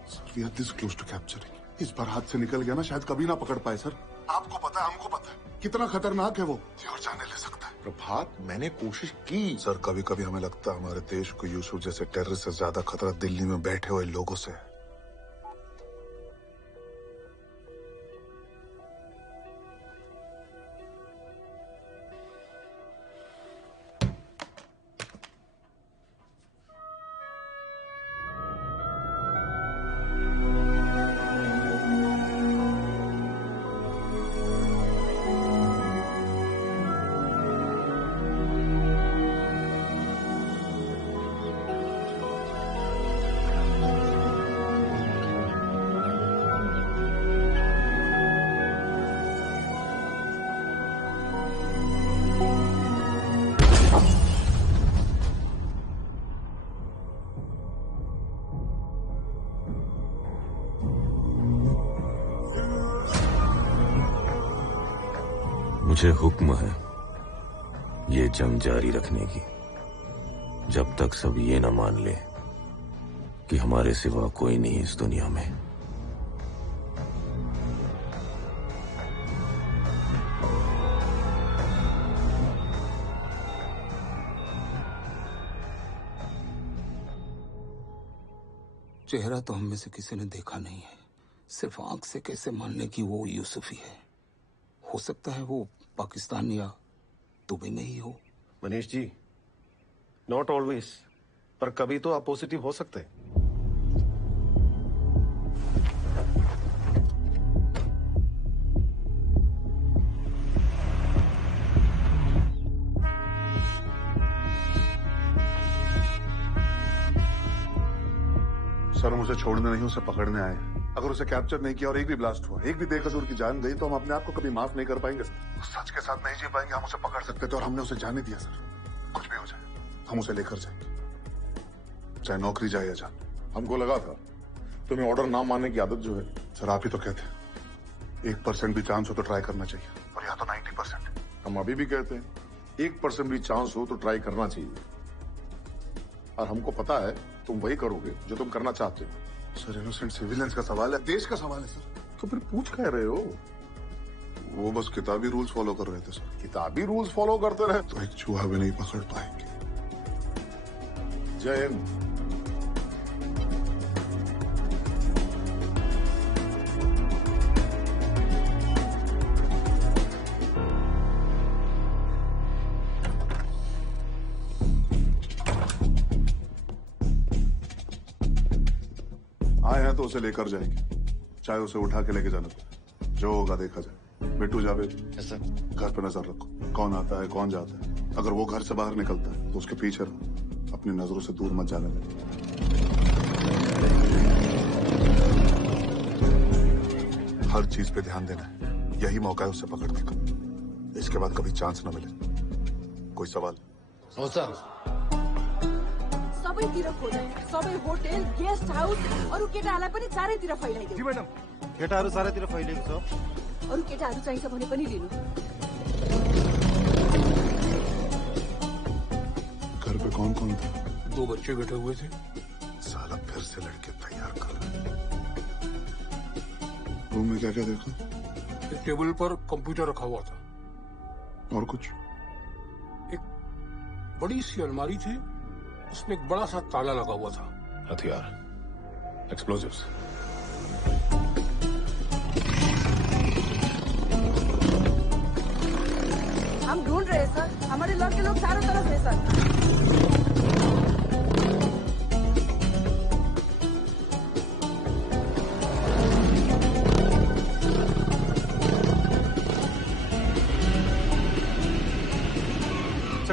Sir, we are this close to capturing. इस बार हाथ से निकल गया ना, शायद कभी ना पकड़ पाए सर। आपको पता है, हमको पता है कितना खतरनाक है वो, और जाने ले सकता है। प्रभात, मैंने कोशिश की। सर, कभी कभी हमें लगता है हमारे देश को यूसुफ जैसे टेररिस्ट से ज्यादा खतरा दिल्ली में बैठे हुए लोगों से है। मुझे हुक्म है ये जंग जारी रखने की, जब तक सब ये न मान ले कि हमारे सिवा कोई नहीं इस दुनिया में। चेहरा तो हम में से किसी ने देखा नहीं है, सिर्फ आंख से कैसे मान ले कि वो यूसुफ ही है। हो सकता है वो पाकिस्तान या दुबई में ही हो। Manish ji, not always. पर कभी तो आप पॉजिटिव हो सकते हैं। सर हम उसे छोड़ने नहीं, उसे पकड़ने आए। अगर उसे कैप्चर नहीं किया और एक भी ब्लास्ट हुआ, एक भी बेकसूर की जान गई, तो हम अपने आप को कभी माफ नहीं कर पाएंगे सर। उस सच के साथ नहीं जी पाएंगे। हम उसे पकड़ सकते थे और हमने उसे जाने दिया सर। कुछ भी हो जाए हम उसे लेकर जाएंगे, चाहे नौकरी जाए या जान। हमको लगा था तुम्हें ऑर्डर ना मानने की आदत जो है। सर आप ही तो कहते हैं 1% भी चांस हो तो ट्राई करना चाहिए, और या तो 90%। हम अभी भी कहते हैं 1% भी चांस हो तो ट्राई करना चाहिए, और हमको पता है तुम वही करोगे जो तुम करना चाहते हो। सर इनोसेंट सिविलियंस का सवाल है, देश का सवाल है सर। तो फिर पूछ कह रहे हो? वो बस किताबी रूल्स फॉलो कर रहे थे सर। किताबी रूल्स फॉलो करते रहे तो एक चूहा भी नहीं पकड़ पाएंगे। जय हिंद। आए हैं तो उसे लेकर जाएंगे, चाहे उसे उठा के लेके जाना पड़े। जो होगा देखा जाए। बिट्टू जावेद घर पे नजर रखो, कौन आता है कौन जाता है। अगर वो घर से बाहर निकलता है तो उसके पीछे रहो, अपनी नजरों से दूर मत जाने देना। हर चीज पे ध्यान देना है, यही मौका है उसे पकड़ने का। इसके बाद कभी चांस न मिले। कोई सवाल? सबैतिर खोजे, सबै होटल गेस्ट हाउस अरू केटाहरूलाई पनि चारैतिर फैलाइदियो। जी मैडम, केटाहरू चारैतिर फैलिएको छ। अरू केटाहरू चाहिन्छ भने पनि लिनु। घर पे कौन कौन था? 2 बच्चे बैठे हुए थे। साला फिर से लड़के तैयार कर। रूम में क्या क्या देखा? एक टेबल पर कंप्यूटर रखा हुआ था। और कुछ? एक बड़ी सी अलमारी थी, उसमें एक बड़ा सा ताला लगा हुआ था। हथियार, एक्सप्लोजिव्स। हम ढूंढ रहे हैं सर, हमारे लड़के लोग चारों तरफ है सर।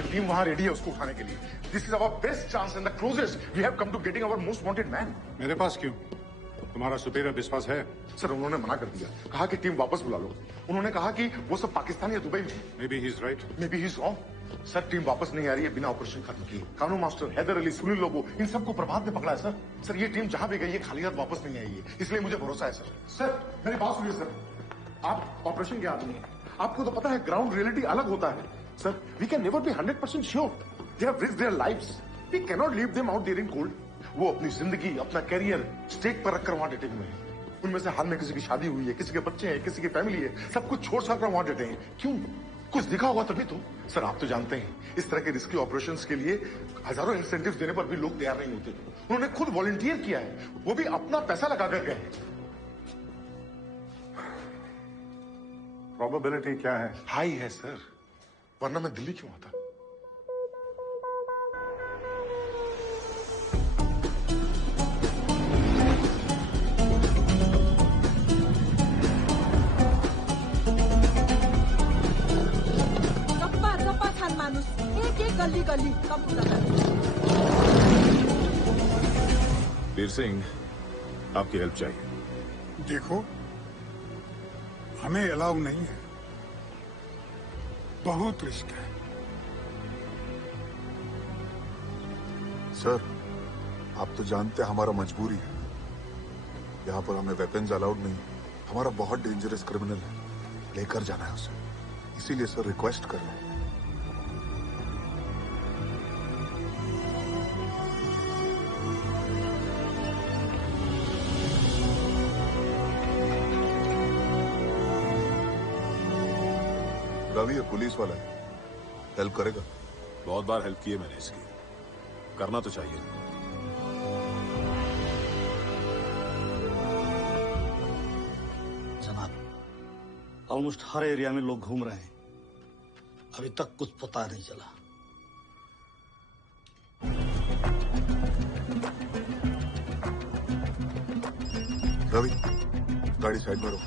टीम वहां रेडी है उसको उठाने के लिए। This is our best chance and the closest we have come to getting our most wanted man. मेरे पास क्यों? तुम्हारा सुपीरियर विश्वास है? सर उन्होंने मना कर दिया, कहा कि टीम वापस बुला लो। उन्होंने कहा कि वो सब पाकिस्तान या दुबई में। May be he is right, may be he is wrong. Sir team वापस नहीं आ रही है बिना ऑपरेशन खत्म किए। कानू मास्टर, हैदर अली, सुनील लोगो, इन सबको प्रभात ने पकड़ा है सर। सर ये टीम जहां भी गई है खाली हाथ वापस नहीं आई है, इसलिए मुझे भरोसा है सर। सर मेरी बात सुनिए सर, आप ऑपरेशन के आदमी हैं, आपको तो पता है ग्राउंड रियलिटी अलग होता है। Sir we can never be 100% sure. They have risked their lives, we can not leave them out during cold. वो अपनी जिंदगी, अपना कैरियर स्टेक पर रखकर वहां डटे हुए हैं। उनमें से हाल में किसी की शादी हुई है, किसी के बच्चे हैं, किसी की फैमिली है, सब कुछ छोड़ छाड़ कर वहां डटे हैं। क्यों? कुछ दिखा होगा तभी तो। सर आप तो जानते हैं इस तरह के रिस्की ऑपरेशंस के लिए हजारों इंसेंटिव्स देने पर भी लोग तैयार नहीं होते। उन्होंने खुद वॉलंटियर किया है, वो भी अपना पैसा लगाकर गए। प्रोबेबिलिटी क्या है? हाई है सर, वरना मैं दिल्ली क्यों आता? गली गली वीर सिंह, आपकी हेल्प चाहिए। देखो हमें अलाउ नहीं है, बहुत रिस्क है। सर आप तो जानते हैं हमारा मजबूरी है, यहाँ पर हमें वेपन्स अलाउड नहीं। हमारा बहुत डेंजरस क्रिमिनल है, लेकर जाना है उसे, इसीलिए सर रिक्वेस्ट कर रहे हैं। रवि ये पुलिस वाला है, हेल्प करेगा? बहुत बार हेल्प की है मैंने इसकी, करना तो चाहिए। जनाब ऑलमोस्ट हर एरिया में लोग घूम रहे हैं, अभी तक कुछ पता नहीं चला। रवि, गाड़ी साइड में रोक।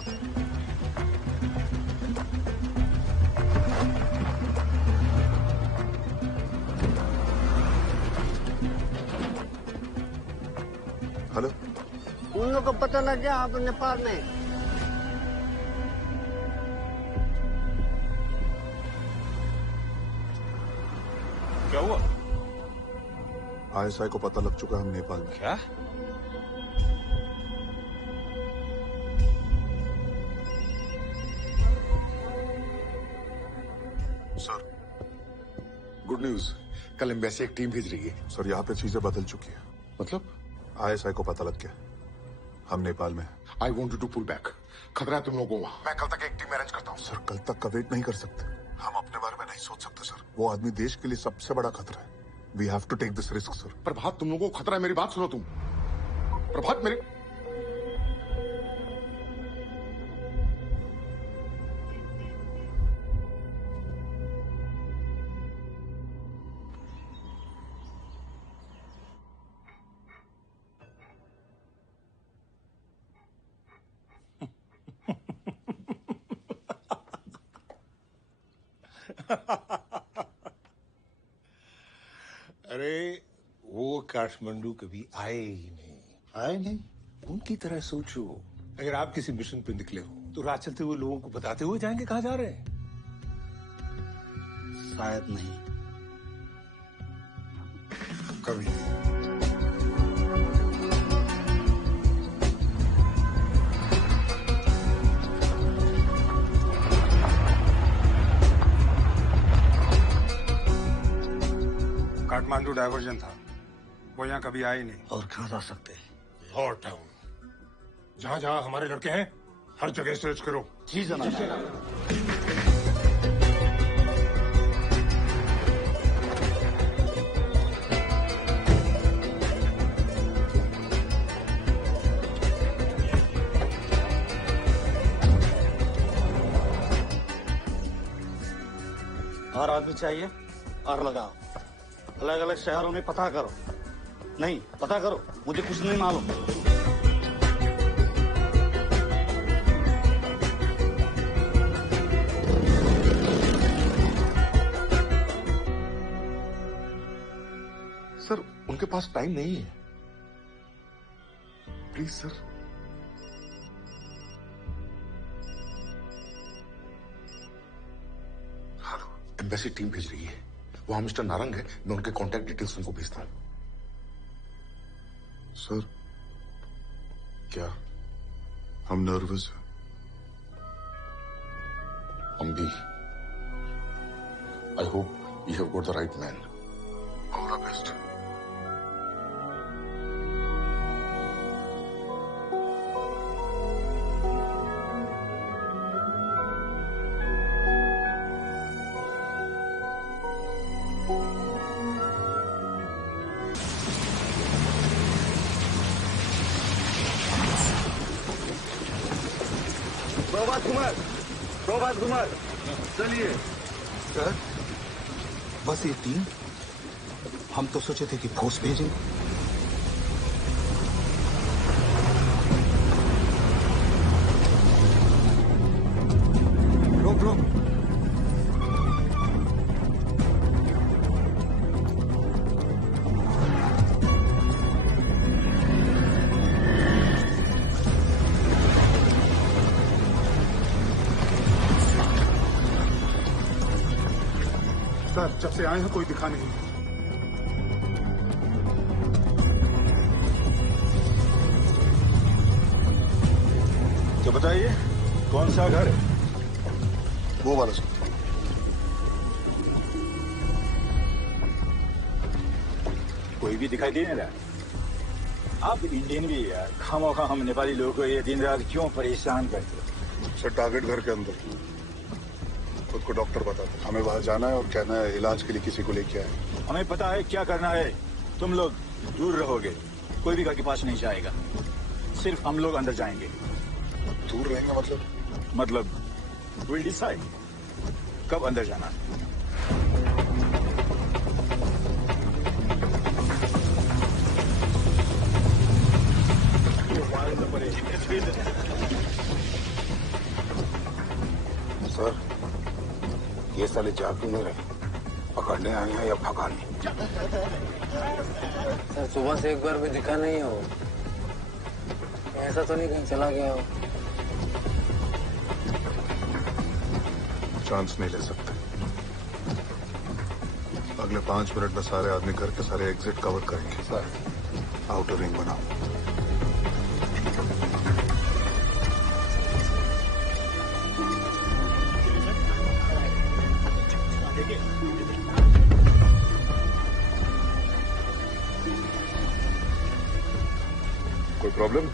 हेलो, उन लोगों को पता लग गया आप नेपाल में। क्या हुआ? ISI को पता लग चुका है हम नेपाल में। क्या? सर, गुड न्यूज, कल एम्बेसी एक टीम भेज रही है। सर, यहाँ पे चीजें बदल चुकी है। मतलब? ISI को पता लग गया हम नेपाल में। I want you to pull back. खतरा है तुम लोगों को वहां। मैं कल तक एक टीम अरेंज करता हूँ। सर, कल तक का वेट नहीं कर सकते। हम अपने बारे में नहीं सोच सकते सर। वो आदमी देश के लिए सबसे बड़ा खतरा है। We have to take this risk sir. Prabhat, तुम लोगों को खतरा है, मेरी बात सुनो तुम। प्रभात, मेरी अरे वो काठमांडू कभी आए ही नहीं। आए नहीं? उनकी तरह सोचो। अगर आप किसी मिशन पे निकले हो तो राह चलते हुए लोगों को बताते हुए जाएंगे कहाँ जा रहे हैं। शायद नहीं। कभी काठमांडू डायवर्जन था, वो यहाँ कभी आए नहीं। और कहाँ जा सकते हैं? लाहौर टाउन। जहाँ जहाँ हमारे लड़के हैं हर जगह सर्च करो। जी जनाब। और आदमी चाहिए और लगाओ। अलग अलग शहरों में पता करो। नहीं, पता करो, मुझे कुछ नहीं मालूम। सर, उनके पास टाइम नहीं है। Please sir. Hello, embassy team भेज रही है। वहां मिस्टर नारंग है, मैं उनके कॉन्टैक्ट डिटेल्स उनको भेजता हूं। सर, क्या? हम नर्वस हैं। हम भी। I hope you have got the right man. All the best. Prabhat Kumar, चलिए। सर, बस ये टीम? हम तो सोचे थे कि फोर्स भेजेंगे। रोक रोक। सर, जब से आए हैं कोई दिखा नहीं। तो बताइए कौन सा घर है? वो वाला सर। कोई भी दिखाई दे नहीं रहा। आप इंडियन भी यार, खामोखा हम नेपाली लोगों को ये दिन रात क्यों परेशान करते हो? सर, टारगेट घर के अंदर। खुद को डॉक्टर बताते। हमें वहां जाना है और कहना है इलाज के लिए किसी को लेके आए। हमें पता है क्या करना है। तुम लोग दूर रहोगे, कोई भी घर के पास नहीं जाएगा। सिर्फ हम लोग अंदर जाएंगे। दूर रहेंगे मतलब विल डिसाइड कब अंदर जाना है। सर, ये साले जा क्यों नहीं रहे? पकड़ने आए हैं या भगाने? सर सुबह से एक बार भी दिखा नहीं हो। ऐसा तो नहीं कहीं चला गया हो? चांस नहीं ले सकते। अगले 5 मिनट में सारे आदमी करके सारे एग्जिट कवर करेंगे। सर, आउटर रिंग बनाओ। कोई प्रॉब्लम?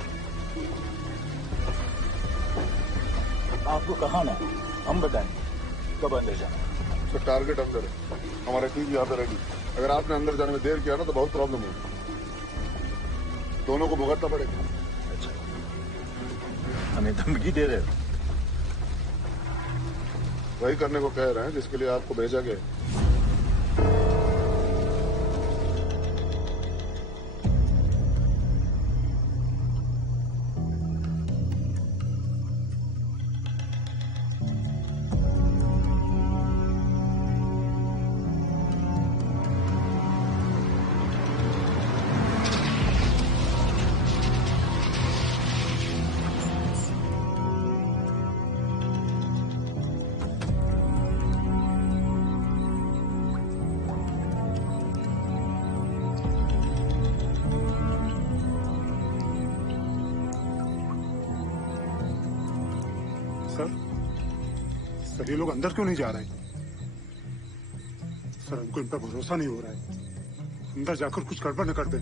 आपको कहाँ ना, हम बताएंगे कब अंदर जाना। तो टारगेट अंदर है, हमारा टीम यहाँ पे रेडी। अगर आपने अंदर जाने में देर किया ना तो बहुत प्रॉब्लम होगी, दोनों को भुगतना पड़ेगा। अच्छा, हमें धमकी दे रहे हो? वही करने को कह रहे हैं जिसके लिए आपको भेजा गया। सर ये लोग अंदर क्यों नहीं जा रहे? सर हमको इन पर भरोसा नहीं हो रहा है। अंदर जाकर कुछ गड़बड़ न कर दे।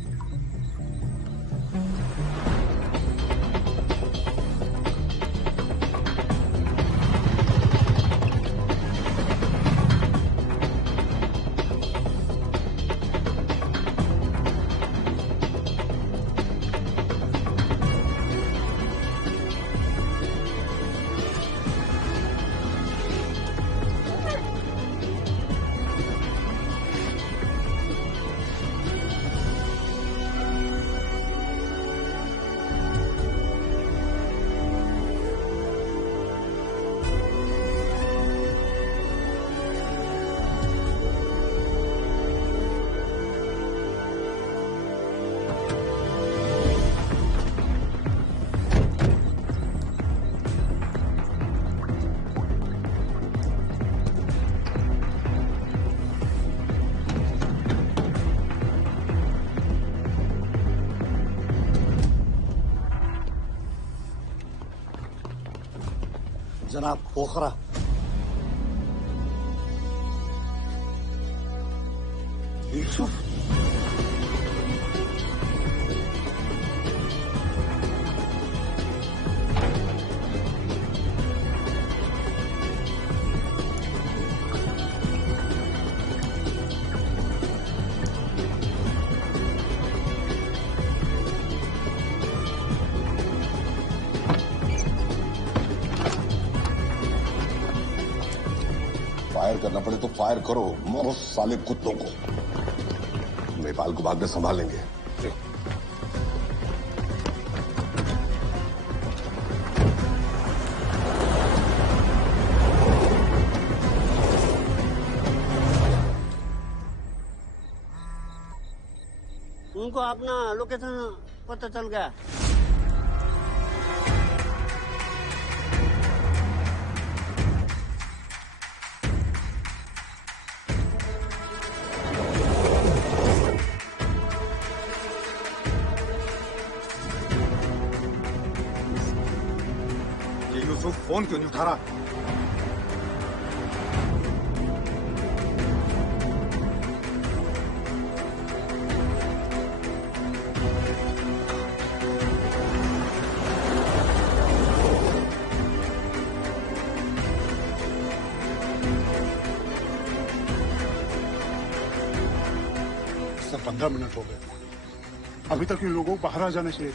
जनाब पोखरा। यूसुफ, फायर करना पड़े तो फायर करो, मारो साले कुत्तों को। नेपाल को बाद में संभालेंगे। उनको अपना लोकेशन पता चल गया। फोन क्यों नहीं उठा रहा? सर 15 मिनट हो गए, अभी तक इन लोगों को बाहर आ जाना चाहिए।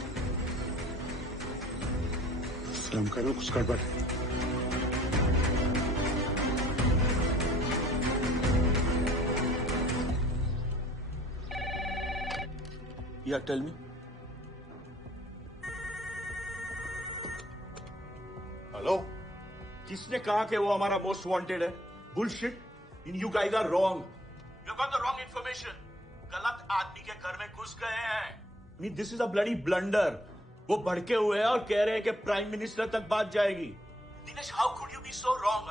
सर हम कह रहे कुछ गड़बड़ है। Yeah, tell me. हेलो, किसने कहा कि वो हमारा मोस्ट वांटेड है? Bullshit, you guys are wrong, you got the wrong information. गलत आदमी के घर में घुस गए हैं। This is a bloody blunder. वो भड़के हुए हैं और कह रहे हैं कि प्राइम मिनिस्टर तक बात जाएगी। Dinesh, how could you be so wrong?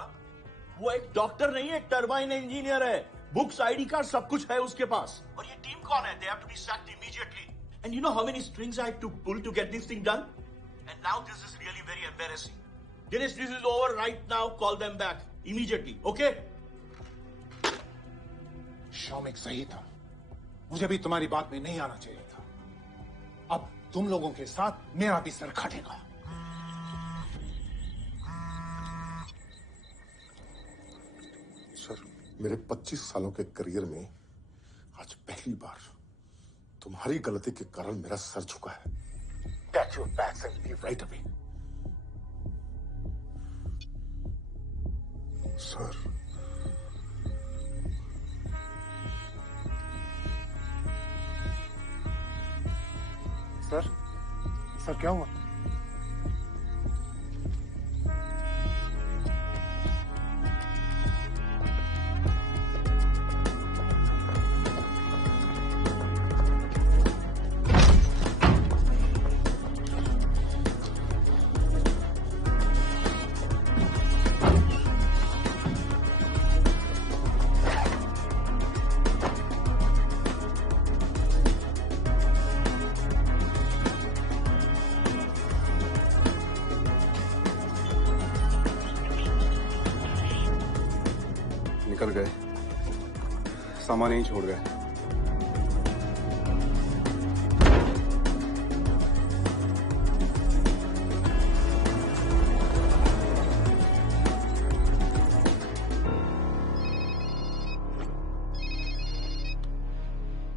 वो एक डॉक्टर नहीं है, टर्बाइन इंजीनियर है। बुक्स, आईडी कार्ड, सब कुछ है उसके पास। और ये टीम कौन है? They have to be sacked immediately. And you know how many strings I had to pull to get this thing done? And now this is really very embarrassing. Dinesh, this is over right now. Call them back immediately, okay? Shoumik सही था, मुझे भी तुम्हारी बात में नहीं आना चाहिए था। अब तुम लोगों के साथ मेरा भी सर खटेगा। सर, मेरे 25 सालों के करियर में आज पहली बार तुम्हारी गलती के कारण मेरा सर झुका है। Pack your bags and leave right away. Sir, sir क्या हुआ? निकल गए, सामान यहीं छोड़ गए।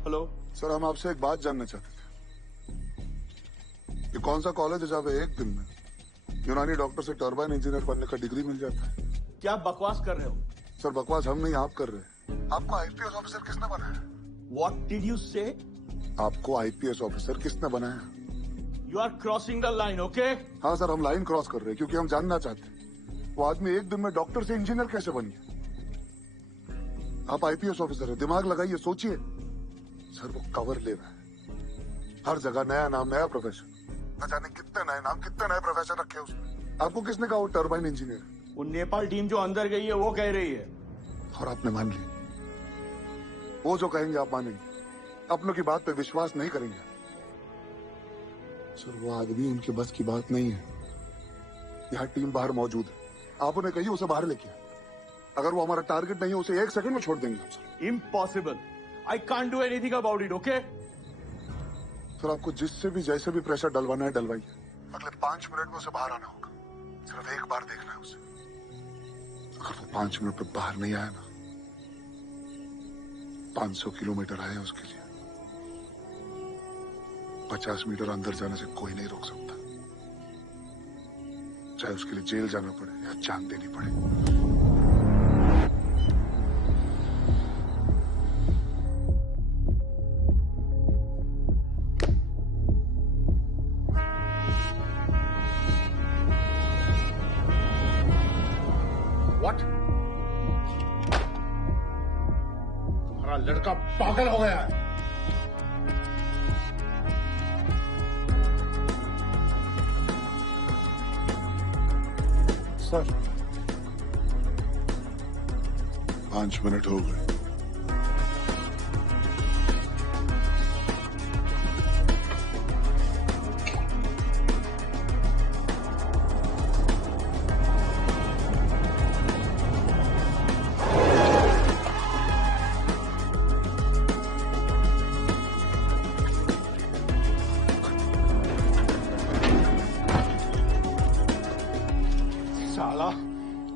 हेलो सर, हम आपसे एक बात जानना चाहते थे। ये कौन सा कॉलेज है जहाँ पे एक दिन में यूनानी डॉक्टर से टर्बाइन इंजीनियर बनने का डिग्री मिल जाता है? क्या बकवास कर रहे हो? सर, बकवास हम नहीं, आप कर रहे हैं। आपको आईपीएस ऑफिसर किसने बनाया? What did you say? आपको आईपीएस ऑफिसर किसने बनाया? You are crossing the line, okay? हाँ सर, हम लाइन क्रॉस कर रहे हैं क्योंकि हम जानना चाहते हैं वो आदमी एक दिन में डॉक्टर से इंजीनियर कैसे बन गया। आप आईपीएस ऑफिसर है, दिमाग लगाइए, सोचिए। सर, वो कवर ले रहा है, हर जगह नया नाम, नया प्रोफेशन, न जाने कितने नए नाम, कितने नए प्रोफेशन रखे उसने। आपको किसने कहा वो टर्बाइन इंजीनियर? वो नेपाल टीम जो अंदर गई है वो कह रही है। और आपने मान ली? वो जो कहेंगे आप मानेंगे, अपनों की बात पे विश्वास नहीं करेंगे। सर, वो आदमी उनके बस की बात नहीं है। यहाँ टीम बाहर मौजूद है, आप उन्हें कहिए उसे बाहर लेके आए। अगर वो हमारा टारगेट नहीं है, उसे 1 सेकंड में छोड़ देंगे। Impossible, I can't do anything about it, okay? Sir, आपको जिससे भी जैसे भी प्रेशर डलवाना है डलवाइए, अगले 5 मिनट में उसे बाहर आना होगा। सिर्फ एक बार देखना है उसे। अगर वो 5 मिनट में बाहर नहीं आया ना, 500 किलोमीटर आए उसके लिए, 50 मीटर अंदर जाने से कोई नहीं रोक सकता, चाहे उसके लिए जेल जाना पड़े या जान देनी पड़े। तुम्हारा लड़का पागल हो गया है। सर, 5 मिनट हो गए।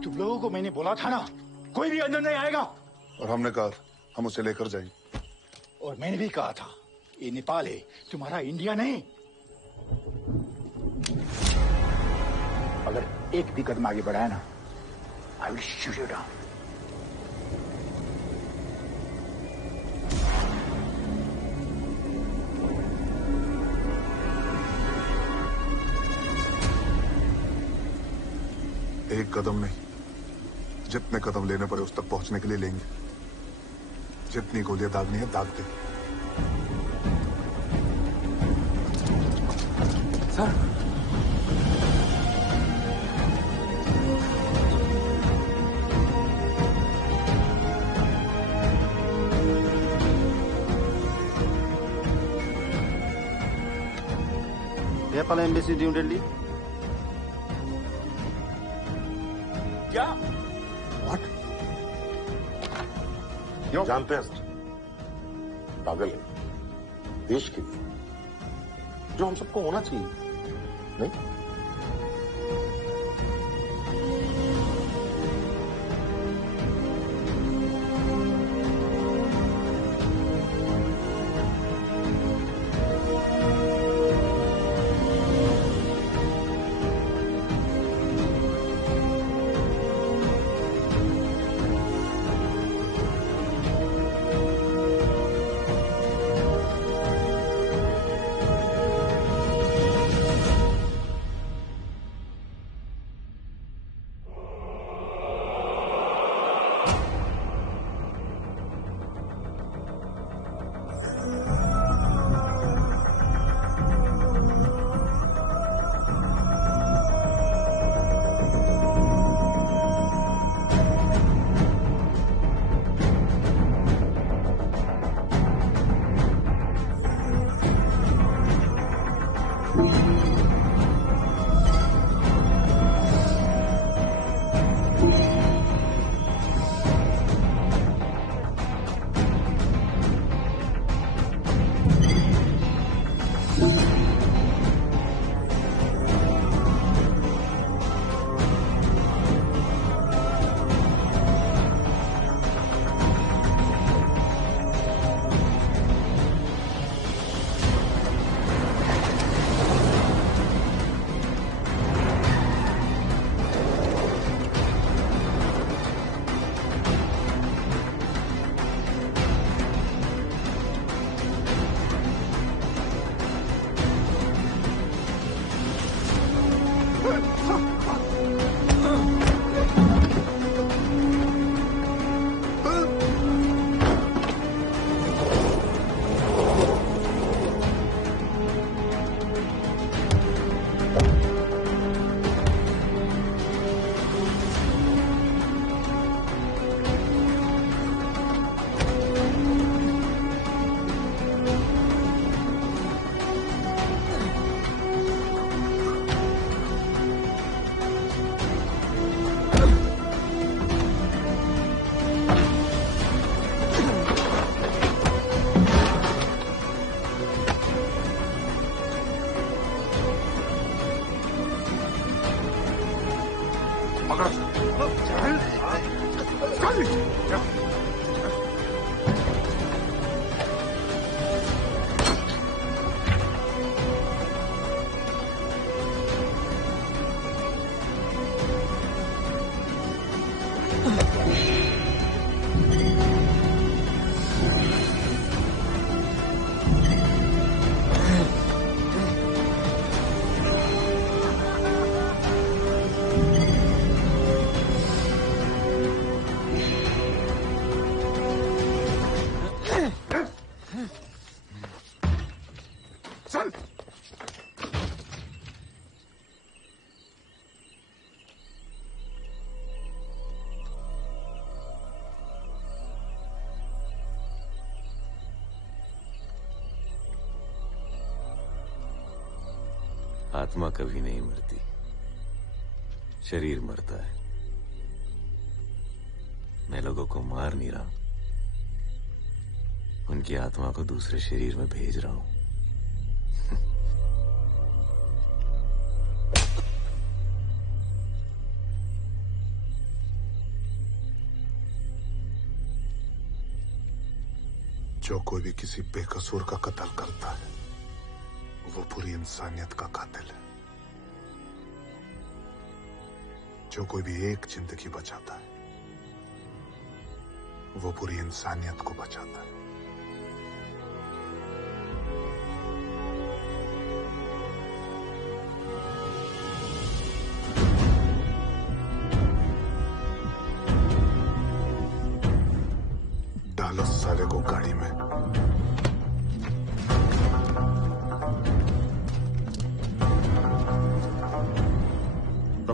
तुम लोगों को मैंने बोला था ना, कोई भी अंदर नहीं आएगा। और हमने कहा हम उसे लेकर जाएंगे। और मैंने भी कहा था, ये नेपाल है, तुम्हारा इंडिया नहीं। अगर एक भी कदम आगे बढ़ाया ना, I will shoot you down. एक कदम नहीं, जितने कदम लेने पड़े उस तक पहुंचने के लिए लेंगे। जितनी गोलियां दागनी है दाग दे। Sir Nepal embassy new Delhi. क्या? व्हाट? क्यों? जानते हैं पागल है, देश के लिए जो हम सबको होना चाहिए, नहीं? आत्मा कभी नहीं मरती, शरीर मरता है। मैं लोगों को मार नहीं रहा, उनकी आत्मा को दूसरे शरीर में भेज रहा हूं। जो कोई भी किसी बेकसूर का कत्ल करता है वो पूरी इंसानियत का कातिल है। जो कोई भी एक जिंदगी बचाता है वो पूरी इंसानियत को बचाता है।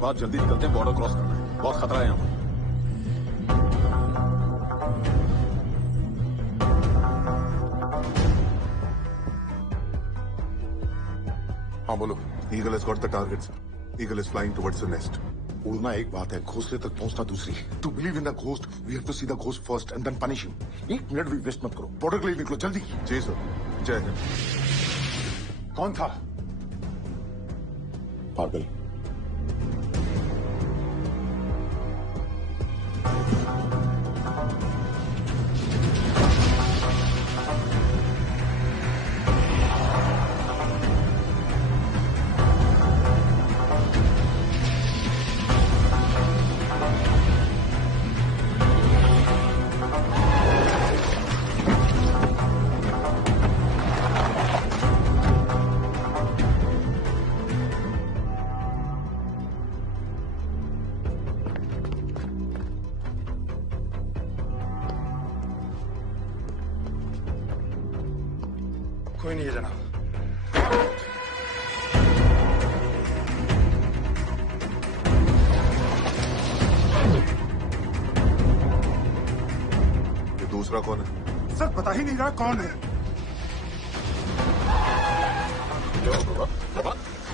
प्रभात जल्दी निकलते हैं, बॉर्डर क्रॉस करना है, बहुत खतरा है यहाँ पर। हाँ बोलो। Eagle has got the target, sir. Eagle is flying towards the nest. उड़ना एक बात है, घोंसले तक पहुंचना दूसरी। To believe in the ghost, we have to see the ghost first and then punish him. 1 minute भी वेस्ट मत करो, बॉर्डर के लिए निकलो जल्दी। जी सर, जय हिंद। कौन था? पागल। कोई नहीं है जनाब। ये दूसरा कौन है? सर पता ही नहीं रहा कौन है।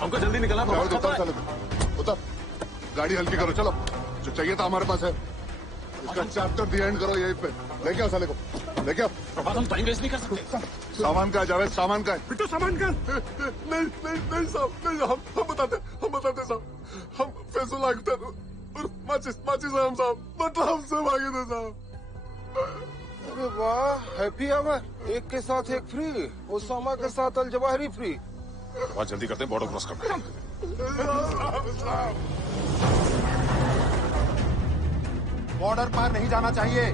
हमको जल्दी निकलना उतर, गाड़ी हल्की करो, चलो। जो चाहिए था हमारे पास है, इसका चैप्टर दी एंड करो यहीं पे। लेके आओ साले को, लेके आओ। प्रभात, हम टाइम वेस्ट नहीं कर सकते। सामान का है जावेद, सामान का है। बिट्टू सामान का। नहीं नहीं नहीं साहब, नहीं, हम बताते साहब, हम फैसला लागते और माचिस है हम साहब, मतलब हमसे भागे थे साहब। अरे वाह, हैप्पी आवर, एक के साथ एक फ्री, ओसामा के साथ अल जवाहरी फ्री। बहुत जल्दी करते हैं, बॉर्डर क्रॉस करना है। बॉर्डर पार नहीं जाना चाहिए।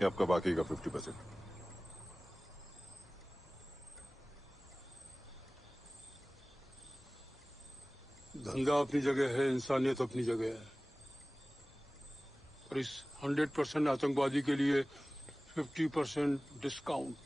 ये आपका बाकी का 50%। धंधा अपनी जगह है, इंसानियत अपनी जगह है, और इस 100% आतंकवादी के लिए 50% डिस्काउंट।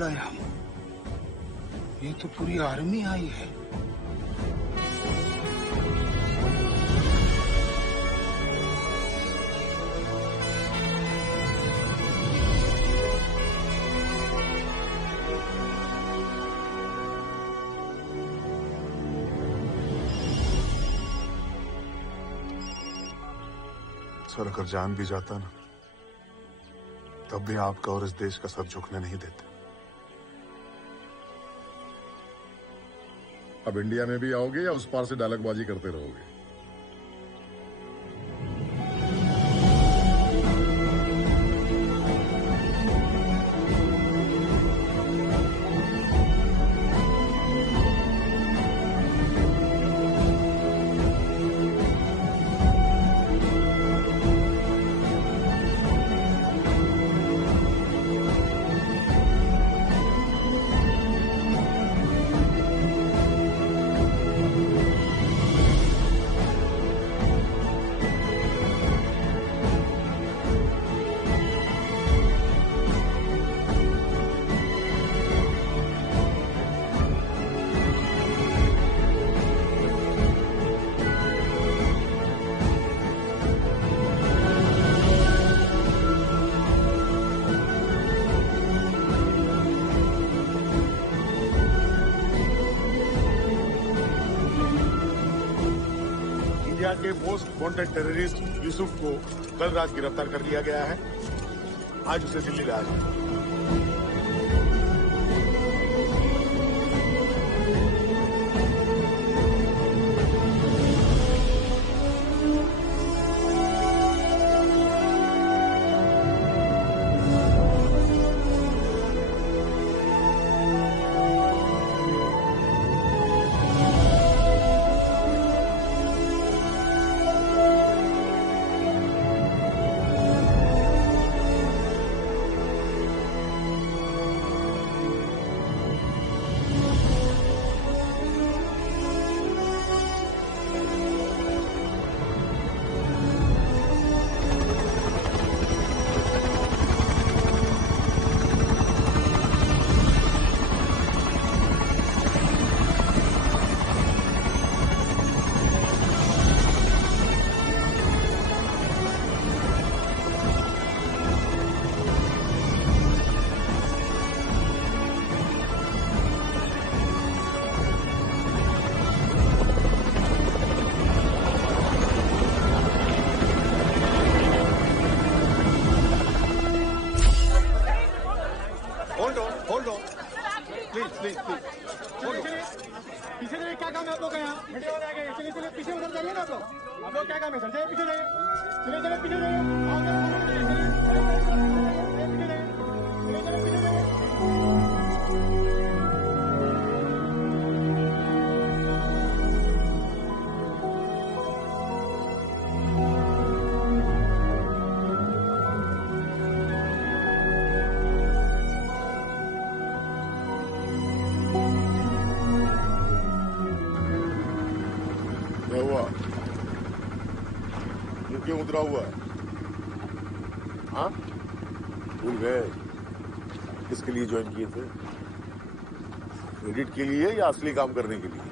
पागल है हम? ये तो पूरी आर्मी आई है। सर अगर जान भी जाता ना, तब भी आपका और इस देश का सर झुकने नहीं देते। अब इंडिया में भी आओगे या उस पार से डायलॉगबाजी करते रहोगे? इंडिया के मोस्ट वांटेड टेररिस्ट यूसुफ को कल रात गिरफ्तार कर लिया गया है। आज उसे दिल्ली लाया गया। पीछे जाइए, क्या काम है आप लोग का यहाँ? मीडिया वाले आ गए, चलिए चलिए पीछे उधर जाइए ना आप लोग क्या काम है सर? जाइए पीछे जाइए, चलिए चलिए पीछे जाइए, क्या हुआ? मुंह क्यों उतरा हुआ है? हाँ, भूल गए किसके लिए ज्वाइन किए थे? क्रेडिट के लिए या असली काम करने के लिए?